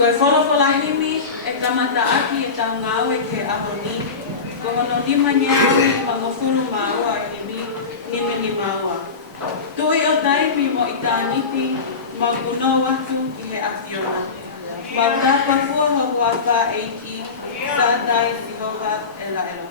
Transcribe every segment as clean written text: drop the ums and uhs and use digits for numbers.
Koe wholawhalahimi e tamata aki e tau ngāwe ke ahoni, ko hono lima ngeawi mangofulu maua e himi, nime ni maua. Tui o taimi mo i tāniti, mau kuno watu ki he ationa. Mau napa fua hau waka e iki, sātai Sihova ela ela.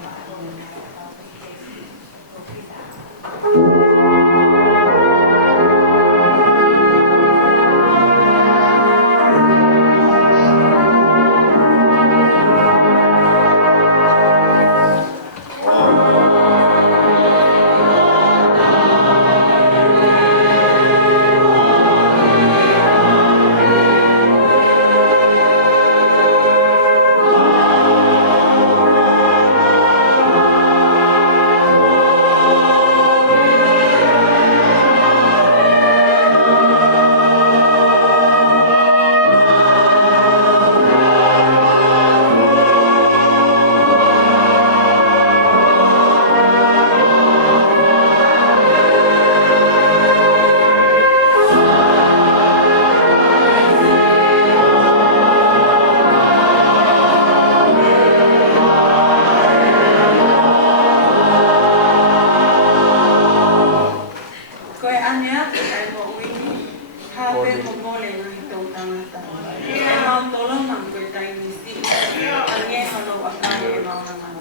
tangata. E mau tolo mang koe tai nisi. Ange hano akai e mau namano.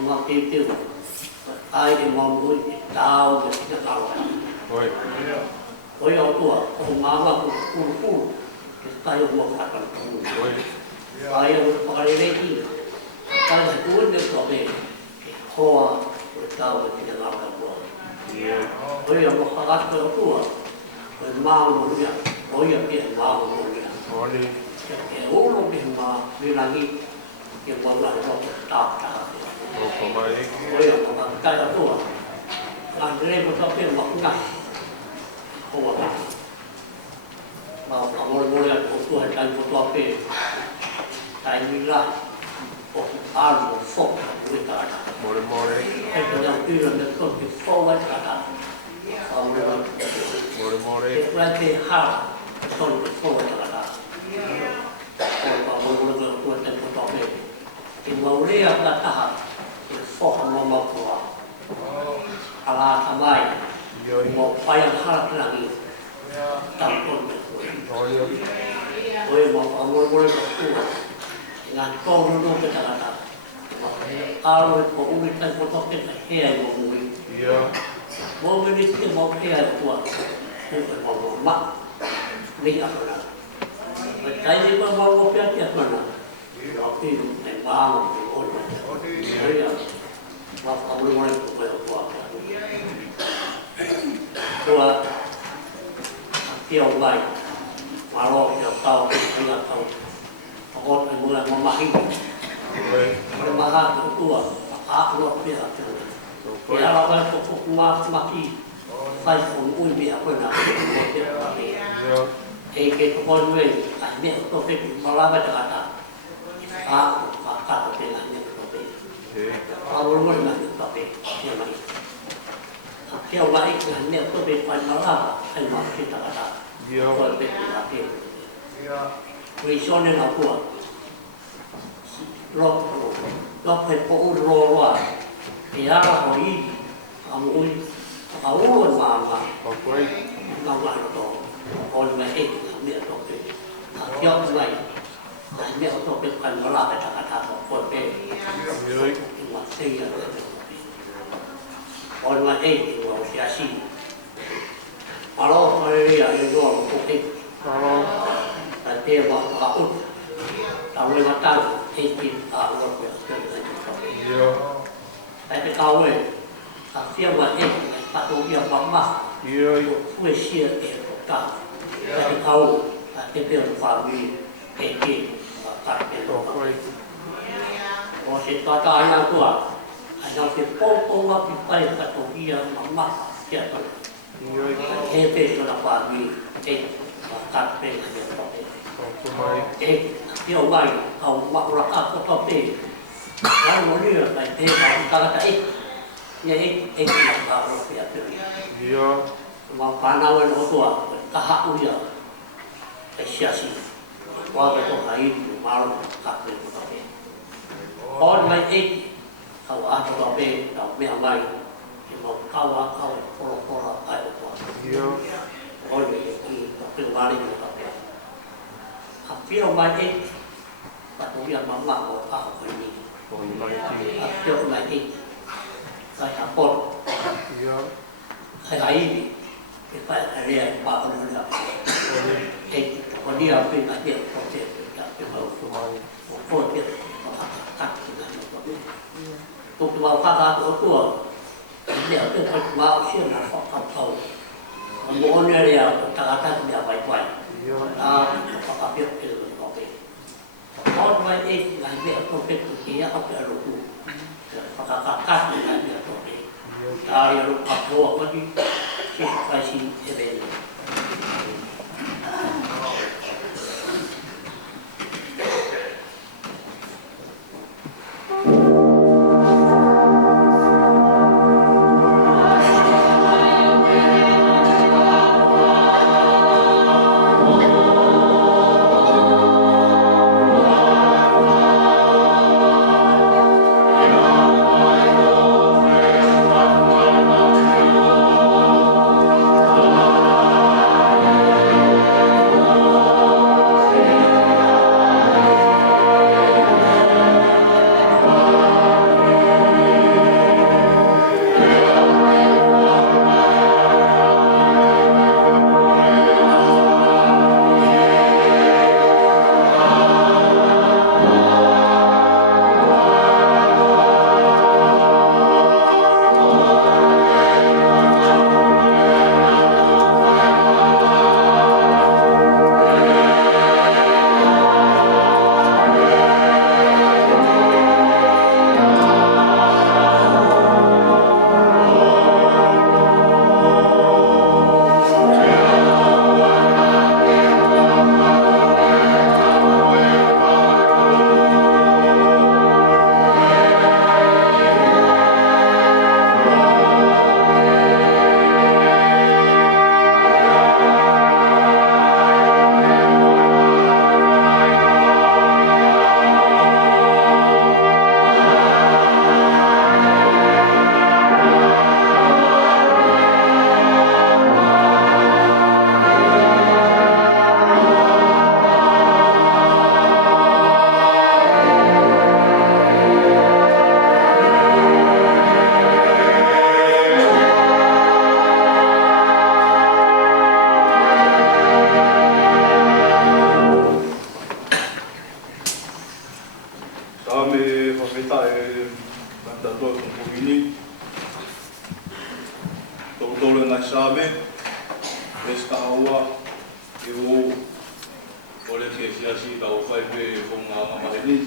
Uma pipi, ai de uma muito tal, de tal. Oi. Oi, eu tô, o mama, o que está aí o moço Oi. aí eu falei aqui, cada coisa eu também, roa, o tal, de tal, da boa. Oi, eu vou falar para a tua, o mal no dia, oi, aqui é mal no dia. Olha. É ouro mesmo, vem aqui, que eu vou lá, eu vou tá. Opa, mas Oi, eu vou falar a tua. Andrei, eu só tenho uma coisa. Como é? Mas a mulher, o tua é que eu tô aqui. Tại vì là một bao một phô người ta đã more. hay là đầu tiên là mình không được phô ấy cả đã More. cái ra cái hà không được phô ấy cả đã còn một người tuần trên một tòa bể thì màu ria là ta phô không màu của ala tham ai một vài hà là gì tam con ôi một người người của ngàn con nó cái thằng nào, alo có ui tay có tóc cái heo một người, bố cái đi cái một heo của, không phải một mắt, đi ở đâu, và cái gì mà một cái chết mà nó, đó thì thành ba một cái ôn rồi, đấy là, và ông luôn nói của mình của, của, tiêu vay, mà lo tiêu tao, hay là taoคนเมืองมาให้คนมาหาตัวพระรถเบียร์เจอเวลาเราไปพบมาที่ไฟฝนอุ้ยเบียร์คนน่ะเบียร์เอกคนเว้ยอันนี้ตัวเป็นมาลาไปจากอาจารย์พระพระตัวเป็นอันนี้ตัวเป็นเอาลุ้นมันตัวเป็นเที่ยวมาเที่ยวมาอีกอันนี้ตัวเป็นไฟมาลาให้มาที่จากอาจารย์ตัวเป็นอาเทียนVisionen apua. Loppu roolua. Ja hoi. Amui. Auluan maailma. Okei. Maailma on me ehditään mietopi. Jotain. Näin mietopi kan me laitetaan tätä koteen. Ilman siihen. On me ehditään siinä. Alo, oli ja juomu kukin. Dia buat laut, tahu yang tahu, ini tahu apa. Tapi kau ni, dia buat ini, tak tahu dia bapa. Kau sia dia tak. Tapi kau, dia family, ini, tak dia. Kau si tata anak tua, anak si pong apa pai tak tahu dia mama dia tu. Dia sudah family, tak dia tak. Io vai a un racconto topi, la morire dai te la kai, e la propria teoria. Ma panau no tua, taha uya, e siasi, quando to hai mal kape topi. On mai kau ada topi, kau me mai, kau pora ai to. On ni topi mari topi. Phía mai đi, và cũng là mắm mặn của họ của mình. Phía mai đi, rồi hả bột, hay ấy thì phải là liền bảo nó là, thì có đi ở bên này điện có thể là cái hậu của một phôi điện có cắt thì là nó tục vào các của liệu từ phần vào xuyên là họ không thầu, mỗi nơi đều ta đều phải quay. Apa itu kopi? Orang lain lagi dia kopi dia apa lalu? Kakak lagi dia kopi. Dari lalu apa lagi? Kita sih event. tātou kumpini. Tōtore ngai sāme, pesta aua, e o ole ke siasi tau whai pe whonga mamaheni.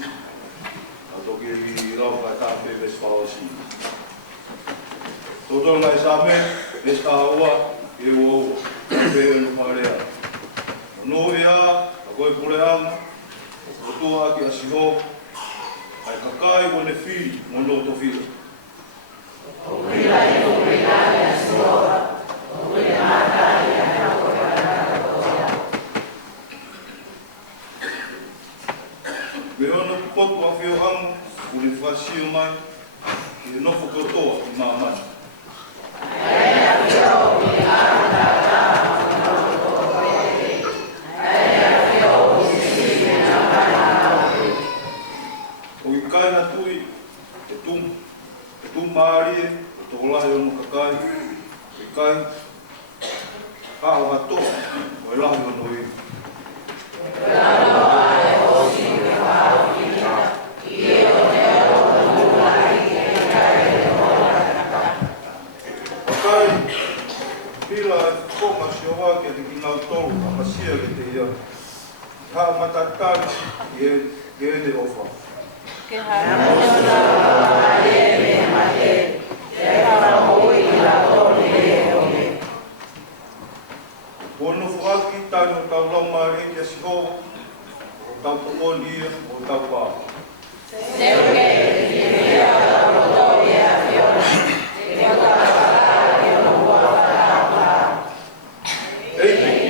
Toki i rau kai tāpe pesta aosi. Tōtore ngai sāme, pesta aua, e o pe enu parea. No ea, a koe pureanga, o toa ki asiho, ai kakai o ne whiri, mono to whiri. O whira e o whira e asihoa, o whira mata e a hau e a rātoa. Me ono kupotu a whio hangu, ule whasio mai, ki e nofo kotoa i māmani. Ai a whio i ārata, kaina tui, e tum maari e tō lahi ono kakai, e kai, kao hatoa, o e lahi ono i. E lanoa e hosi me whao kia, i e o te aroa nuai e kai e hoa kaka. Kakai, pila e konga si o wake te ki ngau tolu, a masia ki te ia. Ha matatani, i e te ofa. Que harmonia e me mate, e para hoi la tole e ome. Pono fuaki tano tau lau mare ki asiho, o tau pokoni o tau pā. Seuke e mea tau roto e a fiona, e tau whakara e ono kua whakara pā. Eiki,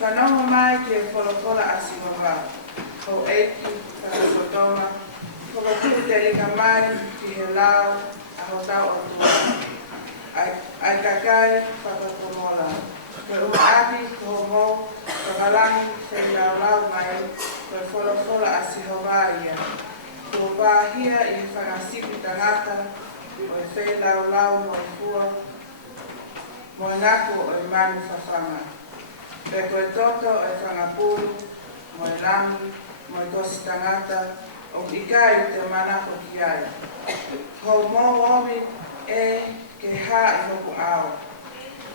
Whanonga mai ki e wholokola asimawa, ho eiki, whakasotoma, whakakuku te rika mai ki he lau a ho tau o tua. Ai kakai whakakomola. Koe ua api ko mo, whakalangi te lau mai, koe wholokola asimawa ia. Ko wāhia i whakasipi tangata, koe whei lau mo i fua, mo nako o i manu whawhanga. Pe koe toto e whangapuru, mo e lamu, mo e tosi tangata, o ikai te manako ki ai. Ho mō omi e ke hā i hoku ao.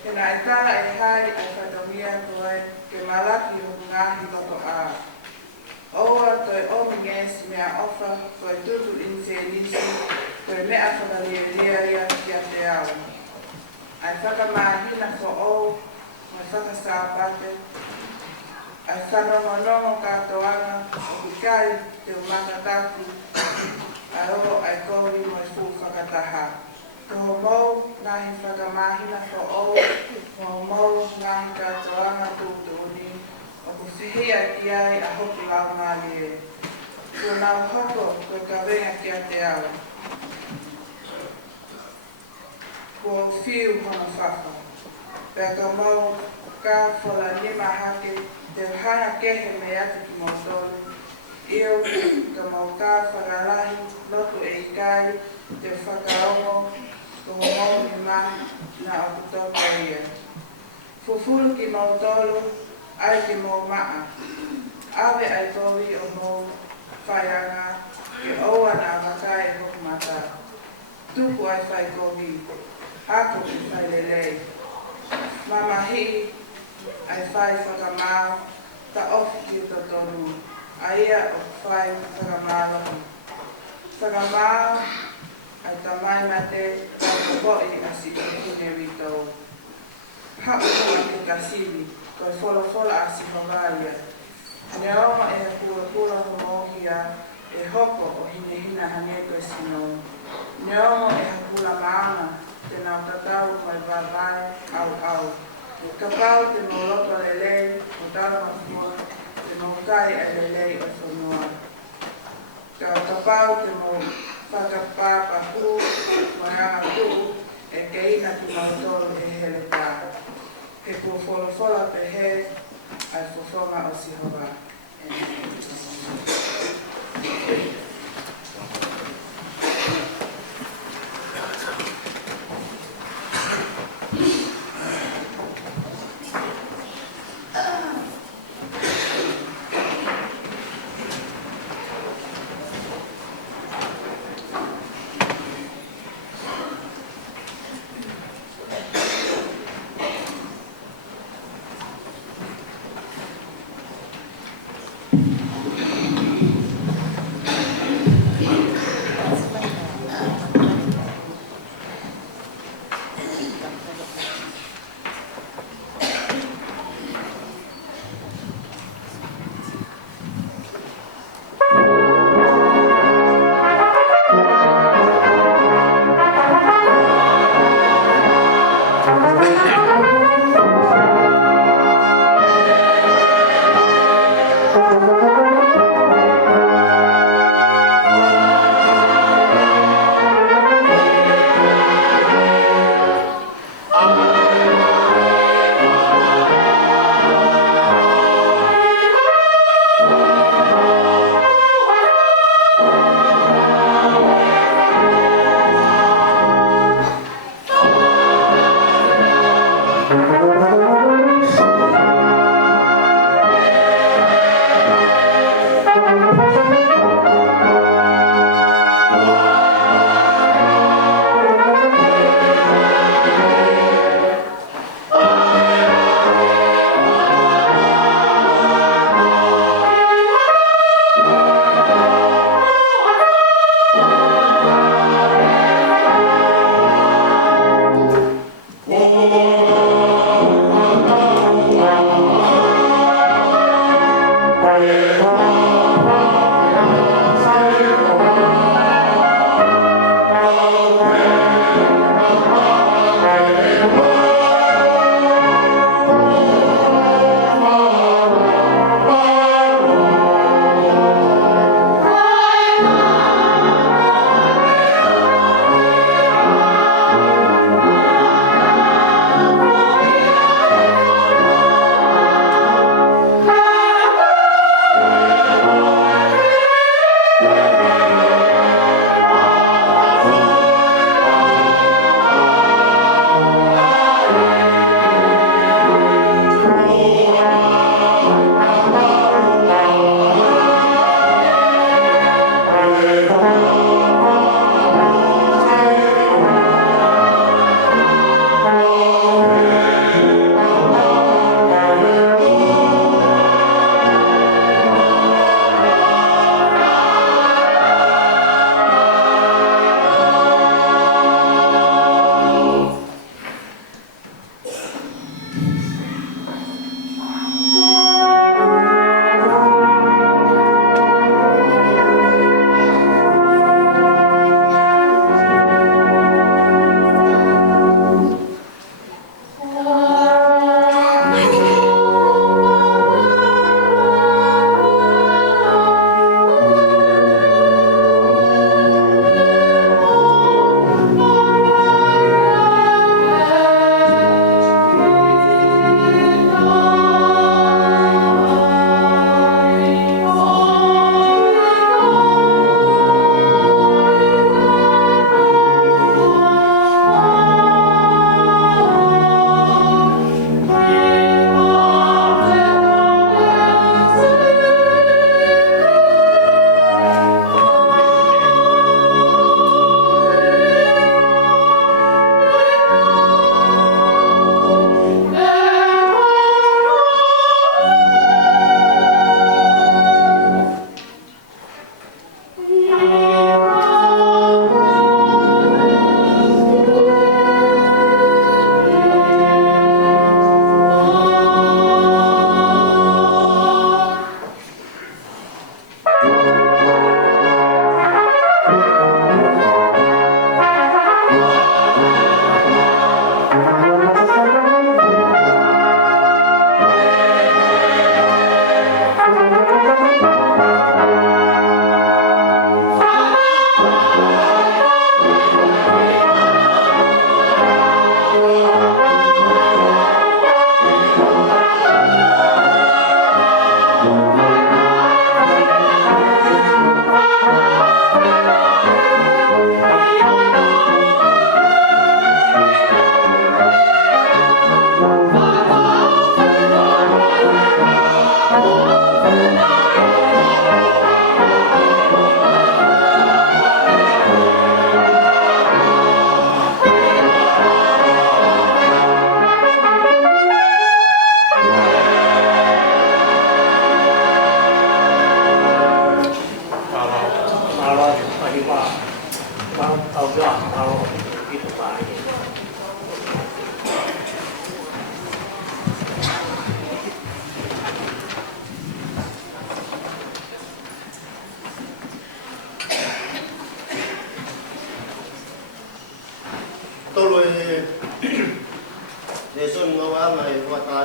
Kena e tala e hai ai whatomia koe ke malaki hoku ngahi loto a. Oua toi omi ngesi mea ofa koe tutu inse nisi, koe mea whakalia ria ki a te ao. Ai whakamahina ko ou, mai whakasāpate, ai whanongonongo kātoanga o kikai te umakataku, ai o ai kouri mai fu whakataha. Ko mou ngahi whakamahina ko ou, ko mou ngahi kātoanga tūtuni, o ku whihia ki ai a hoku lau māli e. Ko nau hoko koe ka venga ki a te ao. Ko whiu hono whaka. Pea ka mau ka whala nima hake te hana kehe me atu ki motore. Io ka mau ka whakarahi loto e ikai te whakaongo ko mau ni mahi na o kutoka ia. Fufuru ki mau tolu, ai ki mau maa. Awe ai towi o mau whaianga, ke oa na makai hokumata. Tuku ai whai kogi, hako ki whai lelei. Mama hi, ai whai whakamau, ta ofi ki to tonu. Aia o whai whakamau. Whakamau, ai tamai mate, ai kaboi asi o kune rito. Hau kua ke kasiri, koi fola asi hovaria. Neoma e kura homohia, e hoko o hina haneko e sino. Neoma e kula maana, te nau tatau mai vavai au. Ka pau te moloto lelei, o tala mafua, te mokai a lelei o whanua. Ka pau te mo whakapapa hu, mai anga tu, e keina ki mautoro e hele tā. Ke kua fola pe he, ai fofonga o Sihova.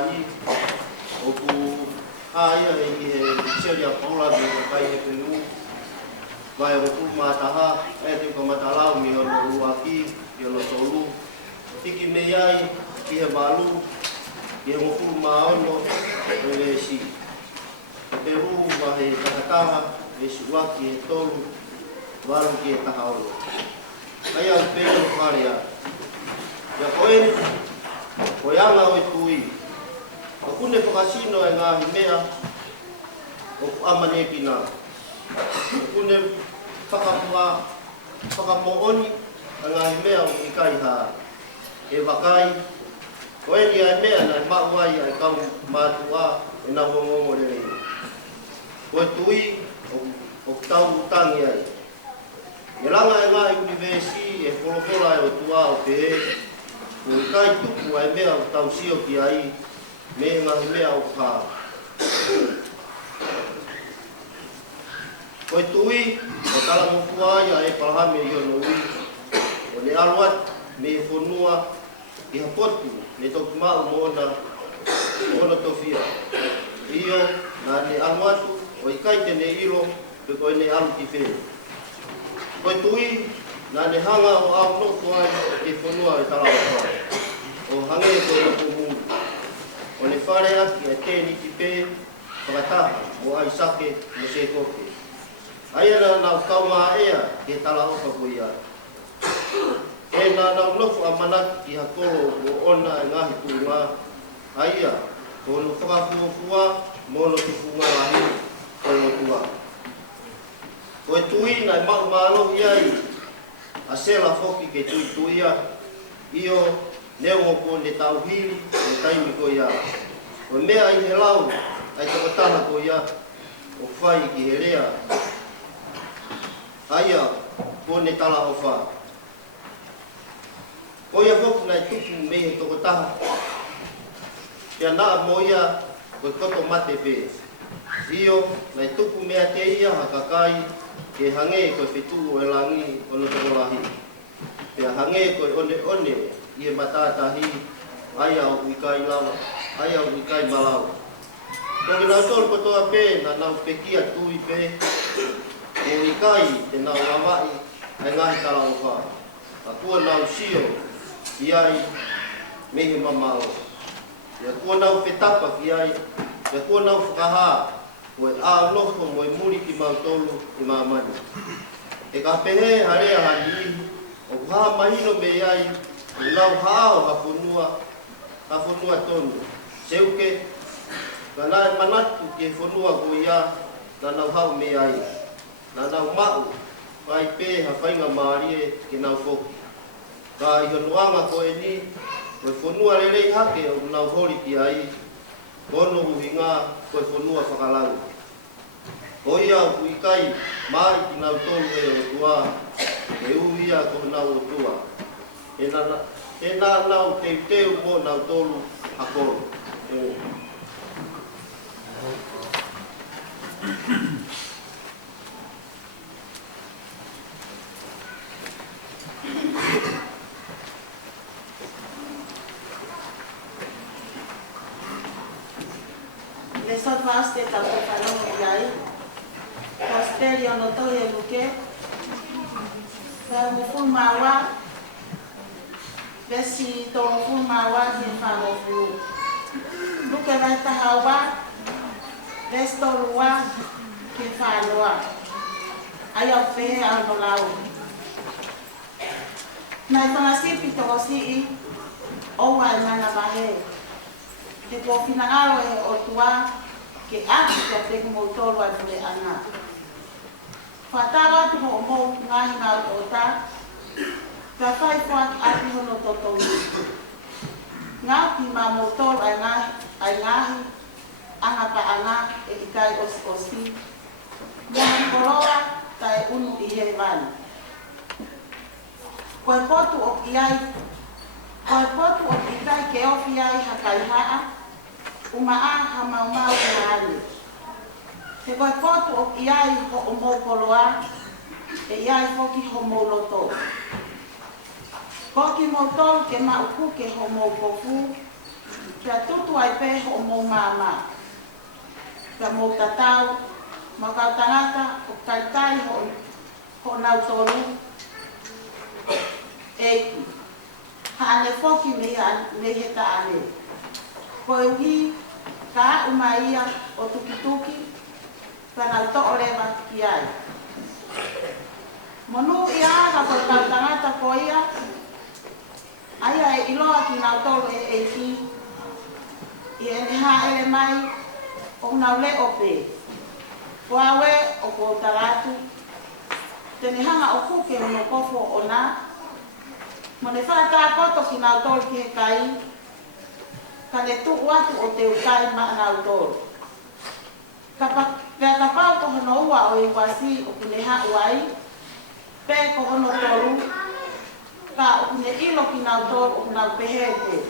wani o ku aia he seria paula de kai he pelu vai o ku mataha e te ko matala mi o no aki yo no tolu tiki me ai ki he balu ki mo ku maono e si te ru va he tahataha e suaki e tolu walu ki e tahaolo ai au pelo faria ya koe ko yanga o tui o kune whakasino e ngā himea o amane pina o kune whakamooni e ngā himea o ikai ha e wakai ko e ni a mea na mauai ai kau mātua e na hongongo le rei ko e tui o tau utangi ai e langa e ngā universi e wholofola e o tua o pe ko kai tupu ai mea o tau sio ki ai me ngahi mea o ka. Ko tui o tala mokua ia e palahame i ono ui o le aluat me whonua i hapotu le toku mau moona tofia. Iyo na le aluatu o i kai tene ilo pe koe ne alu ki whenu. Ko tui na ne hanga o au noku ai ke whonua i tala o hange koe na kumungu. O le whare aki a tēni ki pē, whakataha o ai sake mo se koke. Aia na nau kaunga ea ke tala oka koe ia. E na nau nofu a manaki ki hakolo o ona e ngahi kuunga. Aia, ko no whakafuafua, mono ki funga rahi, o no tua. Ko e tui nai mau malo iai, a sela foki ke tui tuia, io neo ko ne tau hili, ne taimi ko ia. O mea i he lau, ai tokotana ko ia, o whai ki he rea. Aia, ko ne tala o wha. Ko ia hoku nai tupu me he tokotaha. Kia naa mo ia, ko koto mate pe. Io, nai tupu mea te ia hakakai, ke hange ko whitu e langi o no tokolahi. Pea hange ko one, i e matatahi, ai au ikai lawa, ai au ikai malau. Ko ki nau tolu kotoa pē, na nau pekia tui pē, ko ikai te nau amai, ai ngahi tala o wha. A kua nau sio, i ai mehe mamao. Ia kua nau petapa ki ai, ia kua nau whakaha, ko e ao noko mo e muri ki mau tolu i mamani. E ka pehe harea hani, o kuha mahino me ai, nau hao ha whonua tonu. Seuke, ka nai manatu ke whonua ko ia, na nau hao me ai. Na nau mau, kai pē ha whainga maarie ke nau whoki. Ka i honoanga ko e ni, ko e whonua rerei hake o nau hori ki ai, kono huhinga ko e whonua whakalau. Ko ia ku ikai, mai ki nau tolu e o tua, e uia ko nau o tua. E nā nau teu mo nau tolu hakoro. Le sot vaste tau te whanongo i ai. Posteri ono toi e luke. Ka mufu mawa. Vesi tō mufu mawa ki e whanongo. Luke vai tahawa. Vesi tō rua ki e whanoa. Ai au whehe au no lau. Nai whangasipi tō si i. Owa e mana wahe. Te ko finangaro e o tua ke aki ka te mo tolu atu le ana. Whatawa tu ho mo ngahi ngau o ta, ka whai whak ati hono totonu. Ngau ki ma mo tolu ai ngahi, anga pa ana e ikai osi. Ngahi koroa ta e unu i he vani. Koe potu o iai, koe potu o ikai ke ofi ai hakai haa, umaa ha mau e hane. Te koe potu o iai ho o mou koloa, e iai hoki ho mou loto. Koki mou tolu ke mauku ke ho mou kofu, Kia tutu ai pe ho mo mama. Kia mo tatau, makau tangata, o taitai ho nau tolu. Eiki. Haane foki me he ta ane. Koe uhi, ka umaia o tukituki, panau to olewa ki ai. Monu ia ka koe kau tangata ko ia, aia e iloa ki nau tolu e eiki, i ene haere mai, o nau le o pe. Koawe o ko taratu, tene hanga o kuke o no kofo o na, mo ne whaka koto ki nau tolu ki he kai, ka le tu watu o te ukai ma nau tolu. Pea ka pau ko hono ua o i wasi o kune ha uai, pe ko hono tolu, ka o kune ilo ki nau tolu o nau pehete.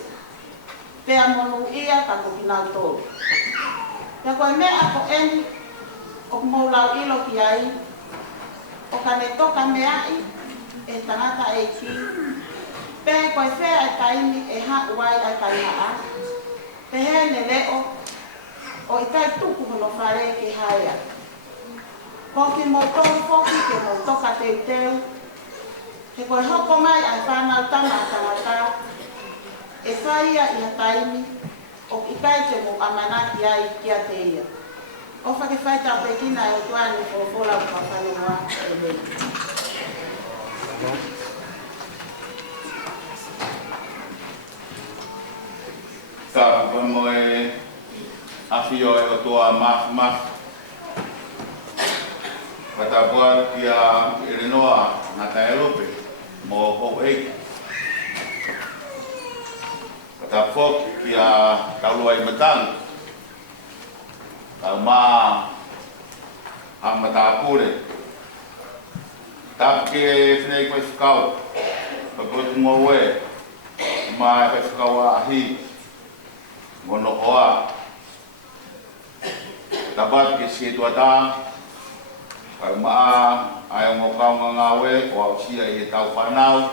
Pea monu ia ka ko ki nau tolu. Pea koe mea ko eni, o maulau ilo ki ai, o ka ne toka meai, e tangata e ki, pe koe whea e taimi e ha uai ai kai haa, pe he ne leo, o i kai tuku hono whare ke haia. Ko ki mo tau foki ke mo toka teu teu, he koe hoko mai ai whanau tama tangata, e whaia i ha taimi, o i kai te mo amanaki ai kia te ia. O whake whaita pekina e o tuani o whola o whanua e mei. Ka mo e afio e o toa maf. Kata buat kia Illinoa na Tailope mo ho eiki. Kata fok kia Kauluai Matang. Kau ma amata pure. Tap ke snake was kau. Pagod mo we. Ma was kau ahi. Mono oa. Dapat ke si tuata. Kau ma ay mo kau ngawe o sia i tau panau.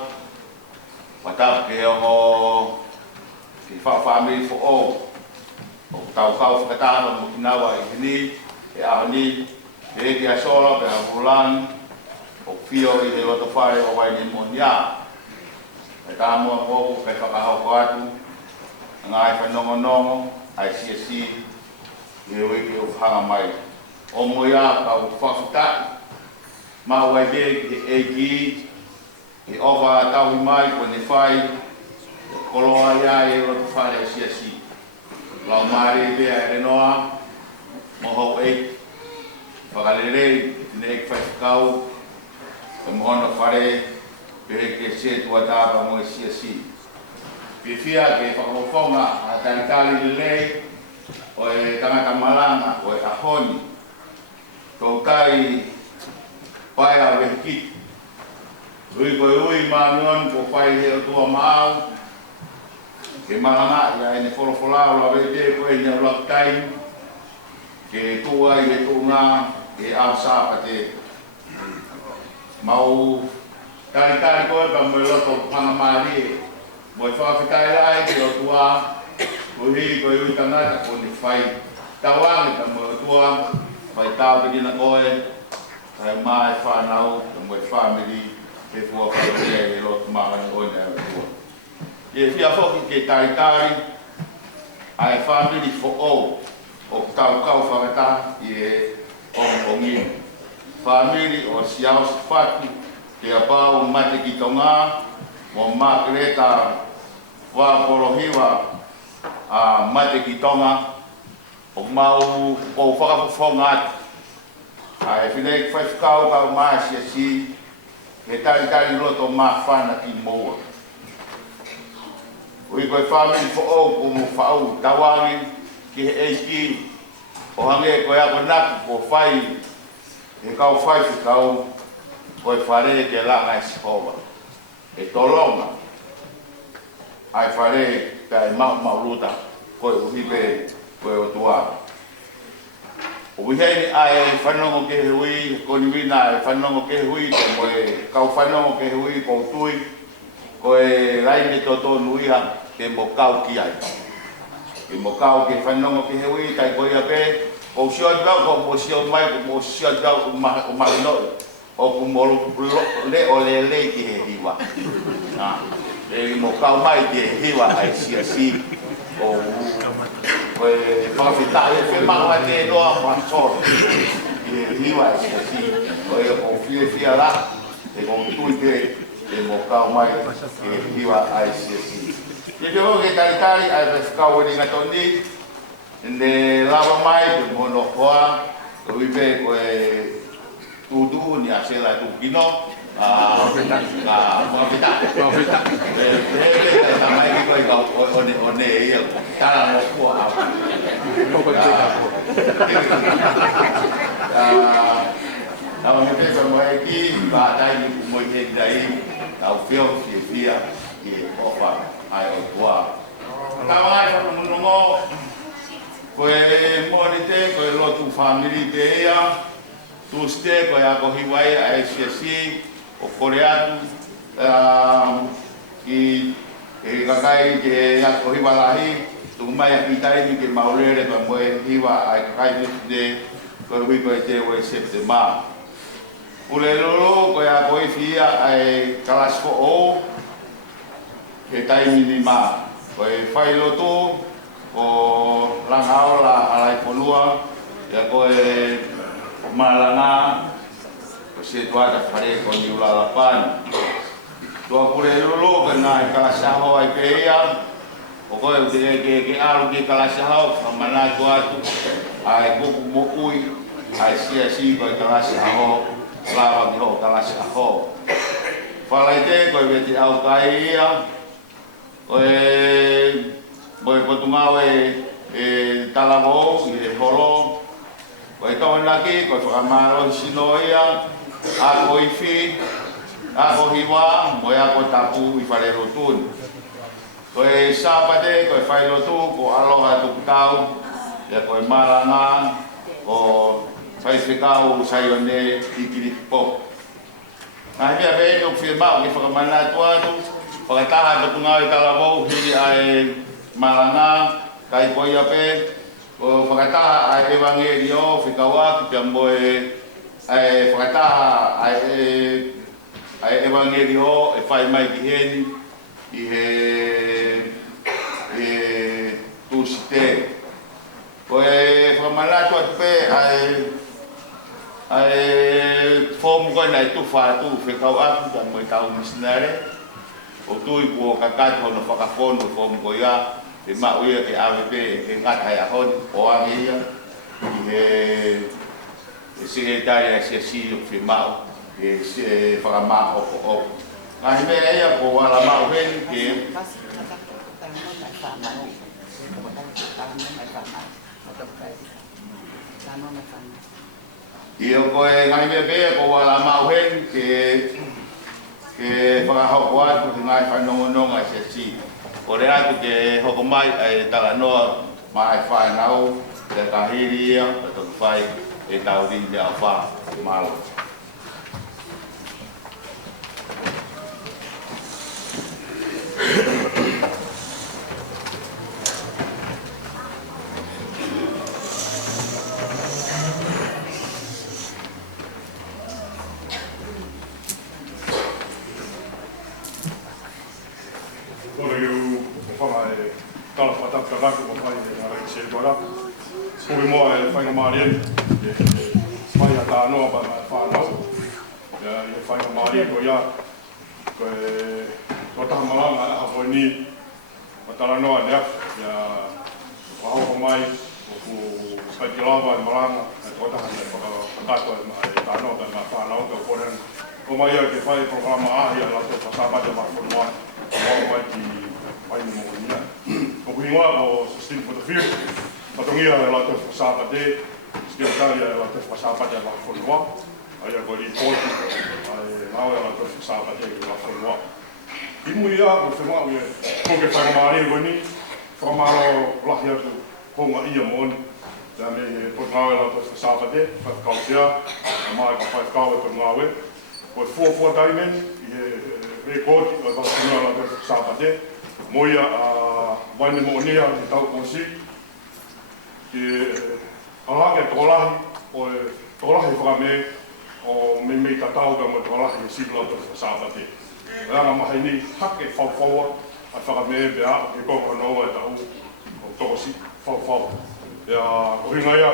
Patap ke o ki family for all. O tau kau whakatara mo kinawa i hini, e ahoni, e ki a sola, pe a hulan, o fio i he roto whare o wai ni monia. E tā mua moku, pe whakahau ko atu, ngā e whanongonongo, ai si, i e wiki o whanga mai. O moia kau whakutaki, mā wai be ki e ki, i owa tau mai ko ne whai, e koloa ia i roto whare si. Lau mare bea e renoa, moho eik, whakalere, neik whaikau, e mohona whare, pehe ke se tuatara mo e si. Pifia ke whakamofonga a taritari lelei, o e tangata malanga, o e ahoni, tō kai pai a wehikiti. Ui koe ui māmion ko pai heo tua maau, ke mahanga ia ene wholofolao la wete koe ni au lak time, ke tua i he tunga, ke au sāpa te mau tari koe pa mo loto pangamari, mo e whawhitai rai ke o tua, koe ui tangata ko ni whai tawangi pa mo tua, whai tau ki dina koe, kai mai whanau, mo e family, ke tua whaitea i loto mahani koe ni au tua. Ye fia foki ke taritari ai family for all o tau kau whakata i e ongi. Family o siau sifatu ke apau mate ki tonga mo makreta wa porohiwa a mate ki tonga o mau o whakapofonga atu. Ai whinek whaifkau kau maasi si he taritari roto mawhana ki moa. Ui koe family for all ko mo whau tawangi ki he eiki o hange koe ako naku ko whai he kau whai si kau koe whare ke langa i sihova. E tolonga ai whare kai mauruta koe uhipe koe o tuara. O wiheni ai whanongo ke hui, koni wina ai whanongo ke hui, koe kau whanongo ke hui ko tui, koe raine to nuiha ke mo kau ki ai. Ke mo kau ke whanongo ke hewi tai koe a pe. O sio dau ko mo sio mai ko mo sio dau ma no. O ku mo le o le ki he hiwa. Na. E mo kau mai ke hiwa ai si. O whakawhita e whemaua te noa whakasoro. E hiwa e si. O e o whia la. E kong tui te e mo kau mai e hiwa ai si. E te ho ke taritari ai whakau e ringa toni. Ne lawa mai te mono hoa. Ko iwe ko e tudu ni a sela tu kino. Mawhita. E tamai ki koe kau one e ia. Tara mo kua au. Tau me pesa mo e ki, ka tai ni mo i dai, tau fio fia ki ofa ai o tua. Tau ai fa no mo koe mo ni te koe lotu family te ia. Tu ste koe a ko hiwai ai si o koreatu ki e kakai ke a ko hiwalahi tu mai a kitai ni ke maulere pa mo hiwa ai kakai de ko wi ko te o septe ma. Ule lolo ko ya ko fia ai kalas ko o ke tai ni ma ko e failo to o langaola alai polua ya ko e malanga ko se tua da fare ko ni ula lapan to ule lolo kana kalas ho ai peia o ko e ke alu ke kalas ho mana to atu ai ko mo ui ai si ko kalas ho lawa ki ho kalas ho. Whalai te koe weti au kai ia, koe potungau e talago i e holo, koe kawanaki, koe whakamaro sino ia, ako iwi, ako hiwa, moe ako tapu i whare rotun. Koe sapate, koe whai rotu, ko aloha tukutau, ia koe maranga, o sai whekau saione i kirikipop. Nā hea vei no whiemau ki whakamana tuanu, whakataha patungau i talawau hiri ai maranga, kai koia pe, o whakataha ai evangerio, whikaua ki pia moe, ai whakataha ai evangerio e whai mai ki heni, i he tūsite. Koe whakamana tuatu pe ai fomu koe nai tuwha tu whekau aku ka moe tau misinare o tui kua kakatu hono whakafonu fomu koe ia e mau ia ke AWP e ke ngatai a honi o angi ia i he sekretari a siasi o whemau e whakamā oko oko. Ngahi mea ia ko wala mau heni ke Iyo koe ngai mea bea ko wala mau hen ke whakahoko atu ki ngai whanongononga se si. O re atu ke hoko mai ai talanoa mai whanau te kahiri ia e toku whai e tau rinti a wha malo. Kuri mua e whainga Māori mai a tā noa pa whānau. I whainga Māori ko ia, ko e taha malanga a hoi ni ma tala noa nea. Ia wahoko mai o ku kaiti lava e malanga e ko taha ne whakakato e tā noa pa whānau ka koren. Ko mai ia ke whai programa ahi a lato whasapate whakonua mau mai ki whaini mo nia. Ko kuhingoa ko Sustain for the Field. Patongia e la te whasapate, sekretari e la te whasapate a whakonua. Ai a kori pōtu, ai nao e la te whasapate i whakonua. I mui ia, ko whenau e koke whakamāre koe ni, whakamāro lahi atu honga ia mōni. Tēne potangau e la te whasapate, whakakautea, a mai ka whaikau e potangau e. Ko e fuafua taimen, i he rekodi o whakonua e la te whasapate, moia vaine mo nia i tau konsi ki alake tolahi o tolahi whakame o me tatau ka mo tolahi e sibla to whasabate. Ranga mahi ni hake whauwhaua a whakame bea o ke koko noa e tau o tokosi whauwhau. Ia kohinga ia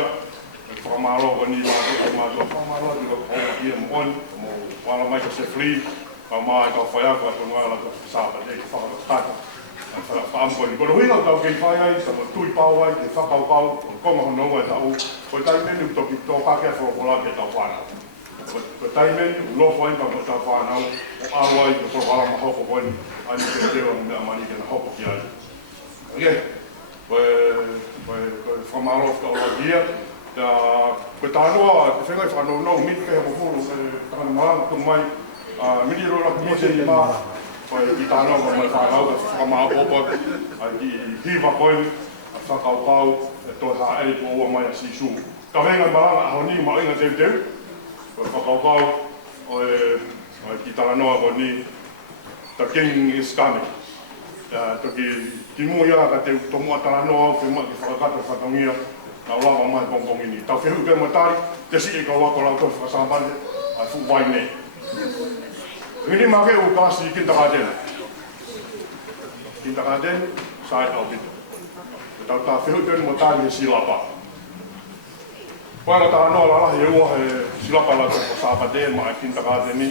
whakamaro wani mātua whakamaro i loko hau ia mo on mo wala mai ka se fli ka mai ka whaiako a tono ala ka whasabate ki whakatata. Whaamkoni, kono huinga tau kei whai ai, sa tui pau ai, ke whakaupau, o konga honoa e tau, koe taimeni u toki tō kakea whakapola ke tau whanau. Koe taimeni u lofo ai pa mo tau whanau, o alu ai ke whakala ma hoko koni, ani ke tewa mo mea mani ke na hoko ki ai. Ake, koe whamaro whakaola kia, koe tānoa, te whengai whanau nau, miti ke heko furu, takana maranga tung mai, miti rola ki mose i maa, koe i tānau ka mai whanau ka whakamā opa, i hiwa koe, a whakaupau, e toi haa ei ko ua mai a sisu. Ka venga maranga aho ni ma inga teu, koe whakaupau, o ki tānoa ko ni, the king is coming. Toki ki mua ka teu tomua tānoa, ke mai ki whakakata whakangia, na ulawa mai pongpongini. Tau whihu ke matari, te si e ka wako lau koe whakasambande, a fu wai nei. Ini make u kasi kindergarten. Kindergarten, sai au bit. Tau ta whihuten mo tāri e silapa. Koe ta noa la he ua he silapa la ko sāpate ma kindergarten ni.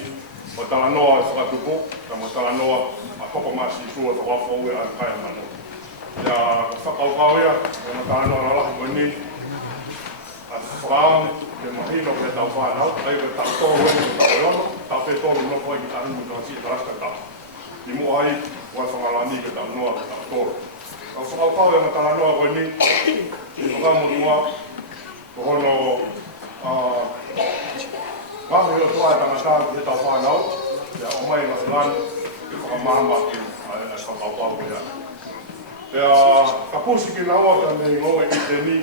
Mo ta noa e whakatupo, ka mo ta noa a hoko masi sua to wafo ue a kai mano. Ya whakaukau ia, mo ta noa la ko ni. A whakaam, ke mahino ke tau whanau, ai ke tau tō wenu ke tau eono, tau te tō no koe ki tahi mo si e rasta tau. Ni mo ai, wai whangalani ke tau noa ke tau tō. Kau whakaukau e matana noa koe ni, ki whakamu noa, ko hono wahi o toa e tangata ki he tau whanau, ia o mai na hilan, ki whakamama ki e whakaukau ke hea. Ia, ka pusi ki naua ka me loe i te ni,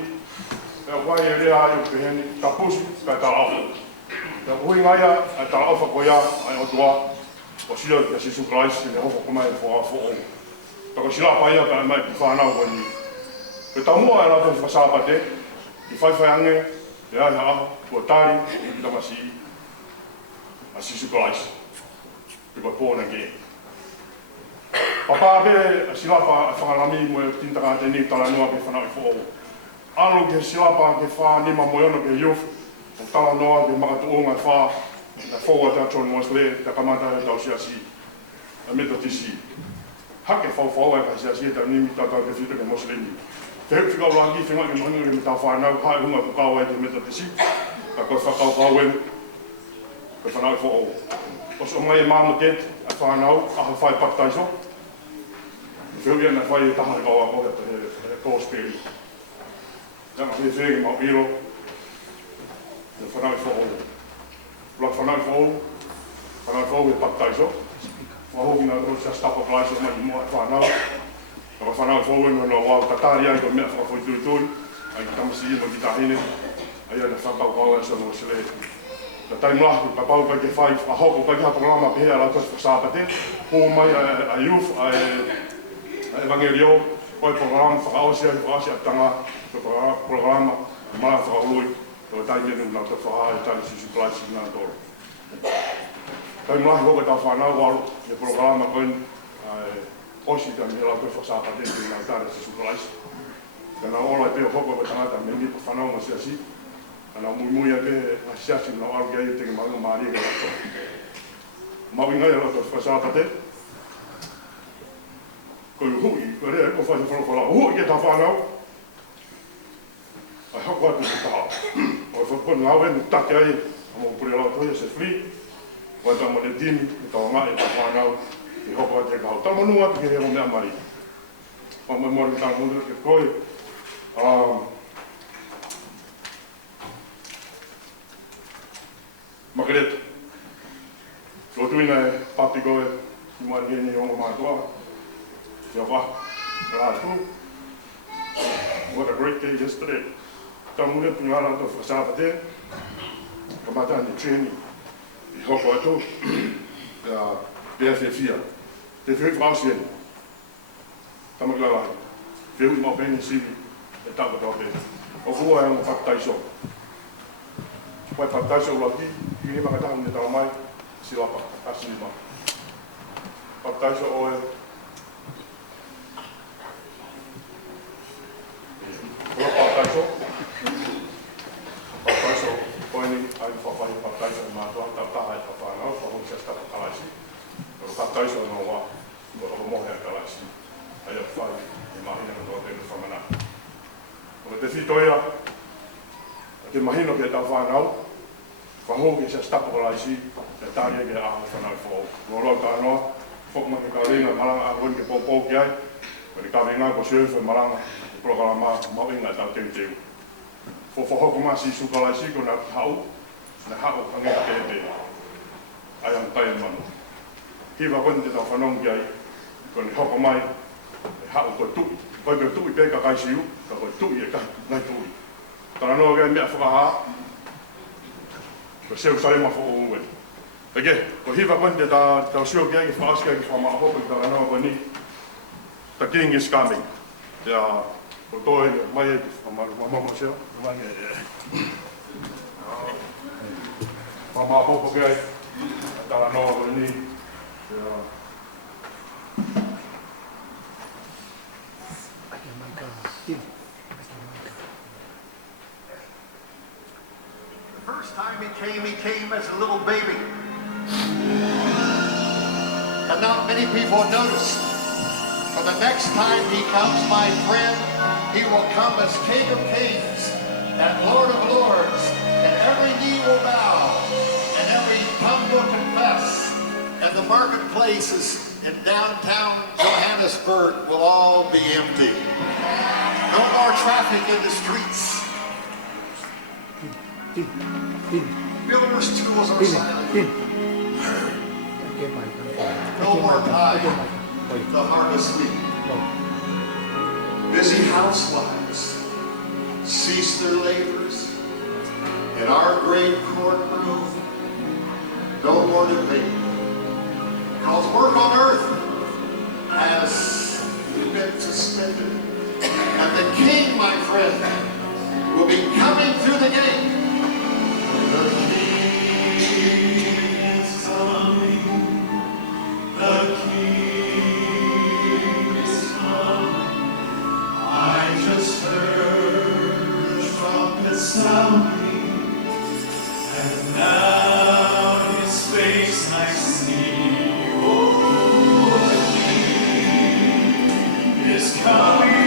wai e rea ai o te heni, ka pusi, ka tala au. Ka hui ngaia, a tala au whakoia, ai o tua, o sila ki a Sisu Christ, ne hofo kumai e whoa who'o. Ka sila paia ka mai ki whanau wani. Ke tau mua e rato whasāpate, ki whaiwhaiange, e ai haa, tua tāri, e ki tamasi, a Sisu Christ. Ki koe pōna ke. Papāpe, a sila pa a whangarami mo e tintaka te ni tala noa ke whanau i who'o. Alo ke silapa ke wha nima moiono ke youth, o tala noa ke makatuunga wha, na whaua te atron moasle, te kamata e tau siasi, a metatisi. Hake whau e ka siasi e tau nimi tatau ke whitu ke moslemi. Te heu whikau lagi, whinga ke mohinga ke me tau whanau, hae hunga ku kaua e te metatisi, ka koe whakau kauen, koe whanau e who'o. Os o mai e māma tet, a whanau, aha whai paktaiso, whiu ia na whai e taha e kaua koe te kōsperi. Nanga te whengi mau iro, te whanau i who'o. Lak whanau i who'o e paktaiso. Wahoki na o sa stapa klaiso mai i mua e whanau. Ka whanau i who'o e no wau tatari ai ko mea whakafoi tuitui. Ai ki tamasi i mo ki tahine. Ai ana whakau kau e sono sile. Na taimlahi, papau kai ke whai, a hoko kai ki hapo lama pehea la koe whasāpate. Hō mai a youth, a evangelio, koe programa whakaosia i whaasi a tanga, programa, mara whakaului, o taimenu nā te whaha e tani Sisu Christ nā tōru. Taimlahi hoka tau whanau walu, e programa koen, osi tani he la koe whasāpate ki nā tani Sisu Christ. Kana ola e peo hoko koe tangata me nipa whanau ma siasi, ana mui a ke a siasi na waru ki ai te ke maunga maari e ka tō. Mau ingai a la koe whasāpate, koe hui, koe rea, koe whai whanau, hui ke tā whanau, ai hako atu te tāo. O whakaponu hau enu take ai, a mō puri lau toia se fli, o e tamo le timi, e tau ngai e tā whanau, e hoko atu e kahau. Tau manu atu ke heo mea mari. O mai mori tāna mundu ke koe. Makareta. Lotuina e pati koe, i mai heni onga mātua. Ia wha, rātu. What a great day yesterday. Tamure punya ala to whasāpate, ka mata ni training, i hoko atu, ka bea whiawhia. Te whiu whaosien. Tamakalai. Fiu mo peni sivi e tako toke. O kua e ang pataiso. Pai pataiso laki, ini mga tahun ni tau mai, silapa, kasi lima. Pataiso oe. Kua pataiso. Pataiso oe ni ai whawhai pataiso i mātua, tautaha e whawhanau, whahong se stapa kalaisi. Pero pataiso no wa, kua o mohe a kalaisi. Ai a whai, i mahina ka toa tēnu whamana. O te whitoia, te mahino ke tau whanau, whanau ke se stapa kalaisi, te tāria ke aho whanau whau. Roro tā noa, whokma ke kāringa maranga a hoi ke pōpō ki ai, o ni kāringa ko surfe maranga, i prokala mawinga tau teu teu. Whawhoko mā si sukalaisi ko nā hau, nā hau hange te te. Ai ang tai manu. Hiwa koe te tau whanau ki ai, ko ni hoko mai, hau koe tui. Koe koe tui pēka kai siu, ka koe tui e kai, nai tui. Tana noa kei mea whakaha, ko seu sarema whako ue. Peke, ko hiwa koe te tau siu ki ai ki whaaska ki whamaa hopa ki tana noa koe ni, the king is coming. Ia, ko toi mai e ki whamama seo, wange e. Whamaa hopa ki ai, tana noa koe ni, ia, The first time he came as a little baby. And not many people noticed. But the next time he comes, my friend, he will come as King of Kings and Lord of Lords, and every knee will bow, and every tongue will confess, and the marketplaces in downtown Johannesburg will all be empty. No more traffic in the streets. Builders' tools are silent. No more time to harvest meat. Busy housewives cease their labors. In our great courtroom, no more debate. Because work on earth has been suspended. And the king, my friend, will be coming through the gate. The king is coming. The king is coming. I just heard the trumpet sounding, and now his face I see. Oh, the king is coming.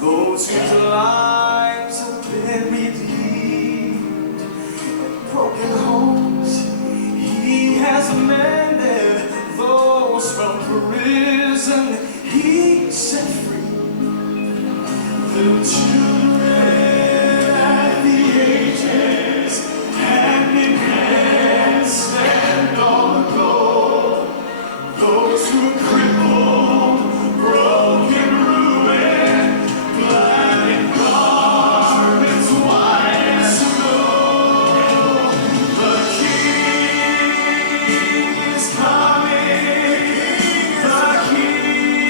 Those whose lives have been redeemed and broken homes, he has mended. Those from prison, he set free. The children at the ages, hand in hand, stand on the go. Those who are crippled, broken, Coming, the King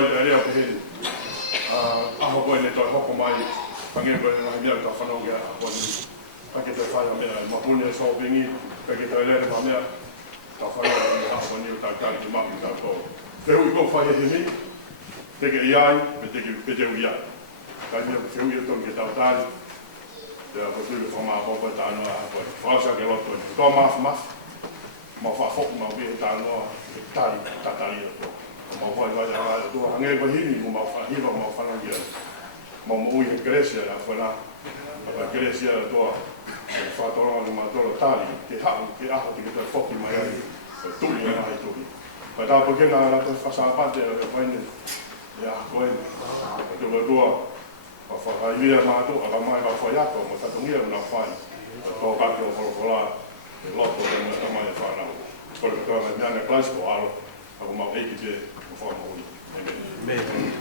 vai lea pe heni. Aho koe ne toi hoko mai, pange koe ngai mea ka whanau kia koe ni. Pake te whaia mea, mapune e so pingi, pake te lere ma mea, ka whanau ni aho ni o tākari ki mahi tātou. Te hui ko whaia he mi, teke iai, me teke peteu iai. Kai mea te hui e tonu ke tau tāri, te a koe tūle whamaa hopa tānoa a koe. Whaasa ke loto ni. Toa mafu mafu, ma whaafoku ma ubihe tānoa, ke tāri, tātari e tō. Ma whai vai a rāia tō, hange wahini mo ma whahiwa ma whanangi ai. Ma ui he Grecia a whana, a Grecia a toa, e whātora ni mātora tāri, ke hau, ke aho te ke toi whoki mai ai, e tūri e mai tūri. Pai tā pokena a rātou whasāpate a e whaine, e a koe, a tūra toa, a whakaivia mātou, a ka mai ka whaiako, ma tatungia una whai, a tō kake o whorokola, e loto te mea tamai e whanau. Kore katoa mai meana Glasgow aro, a ko mau eiki te o whamaui. Amen.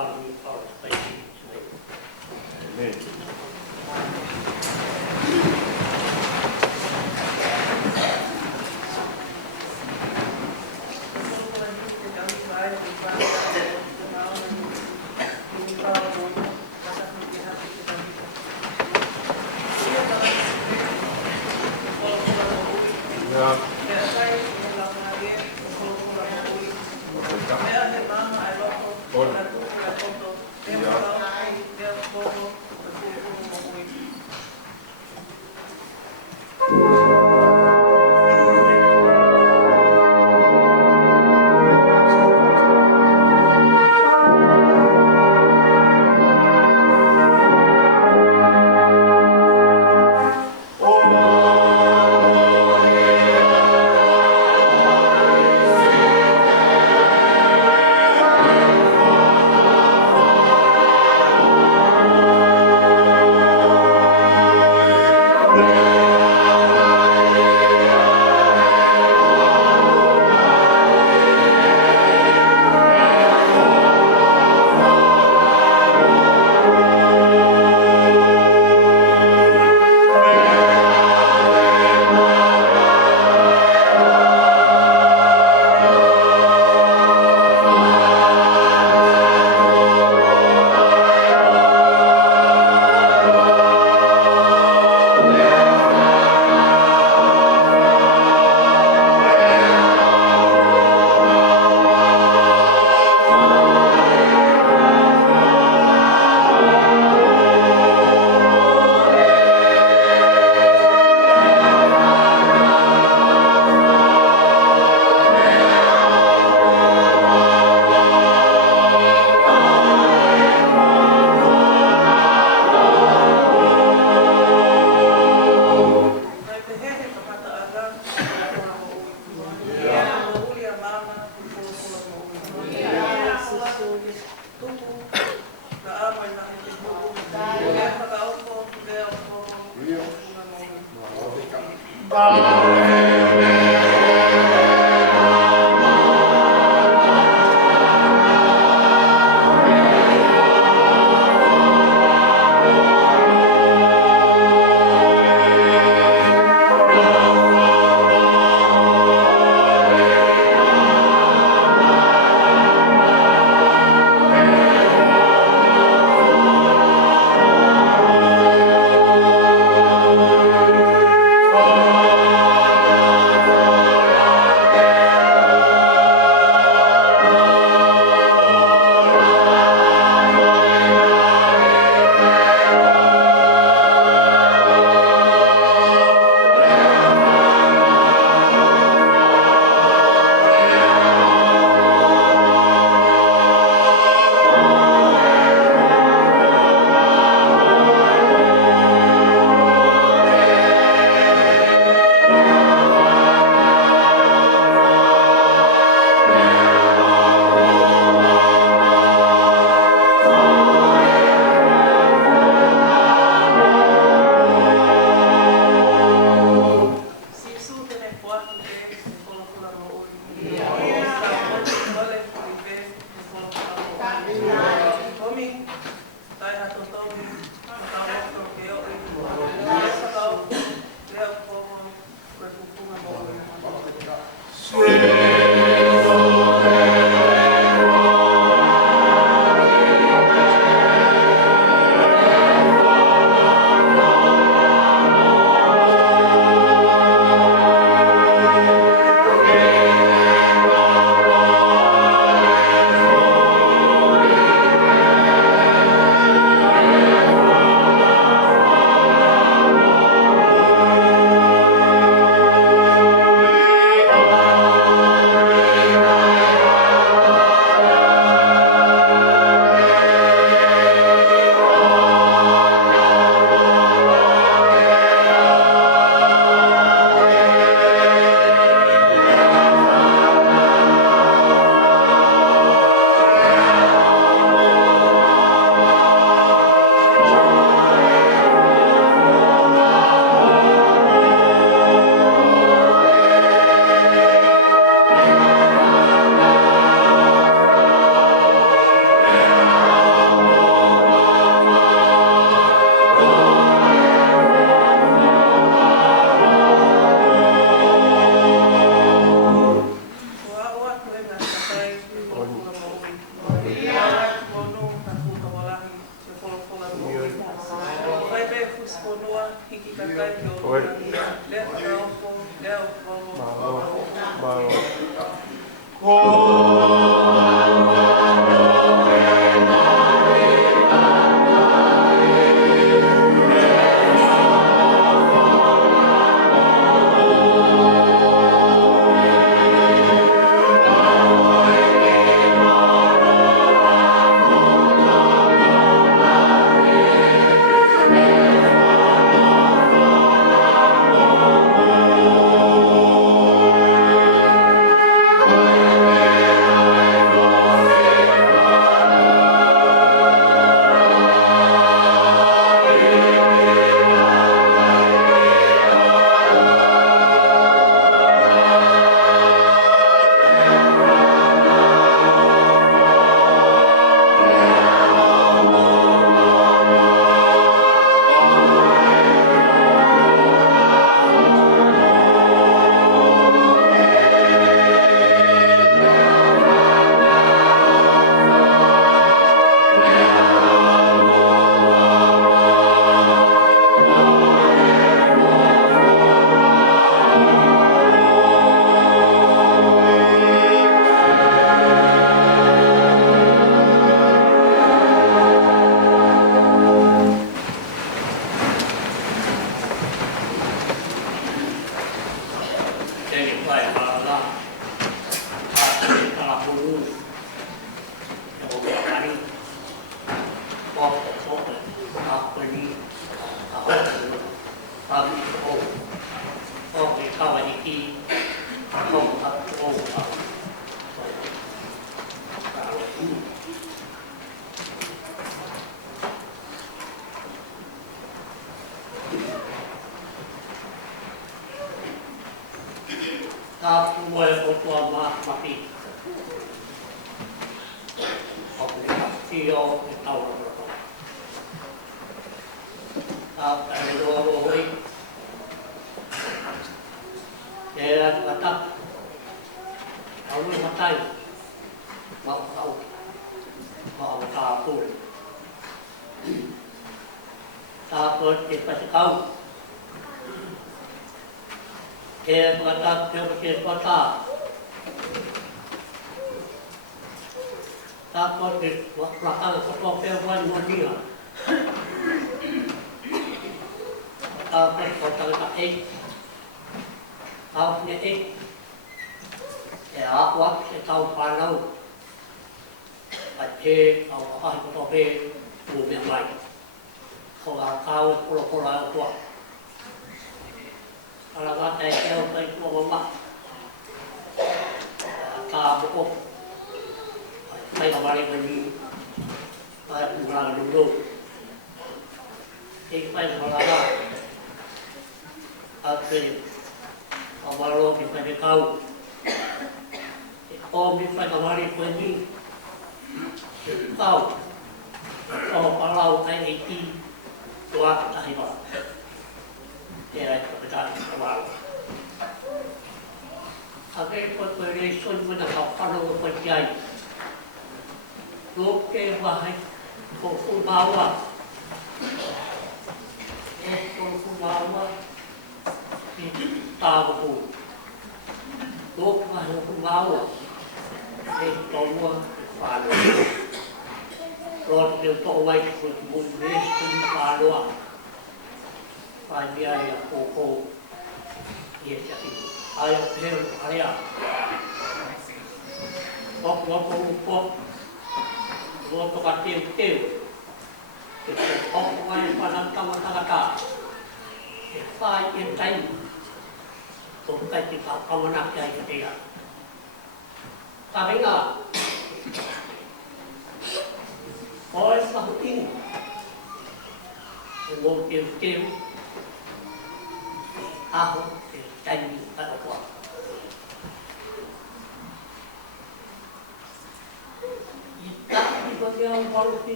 Father, thank you. Amen. ponua hiki kakai ki o ia. Lea kaofo, lea upomo.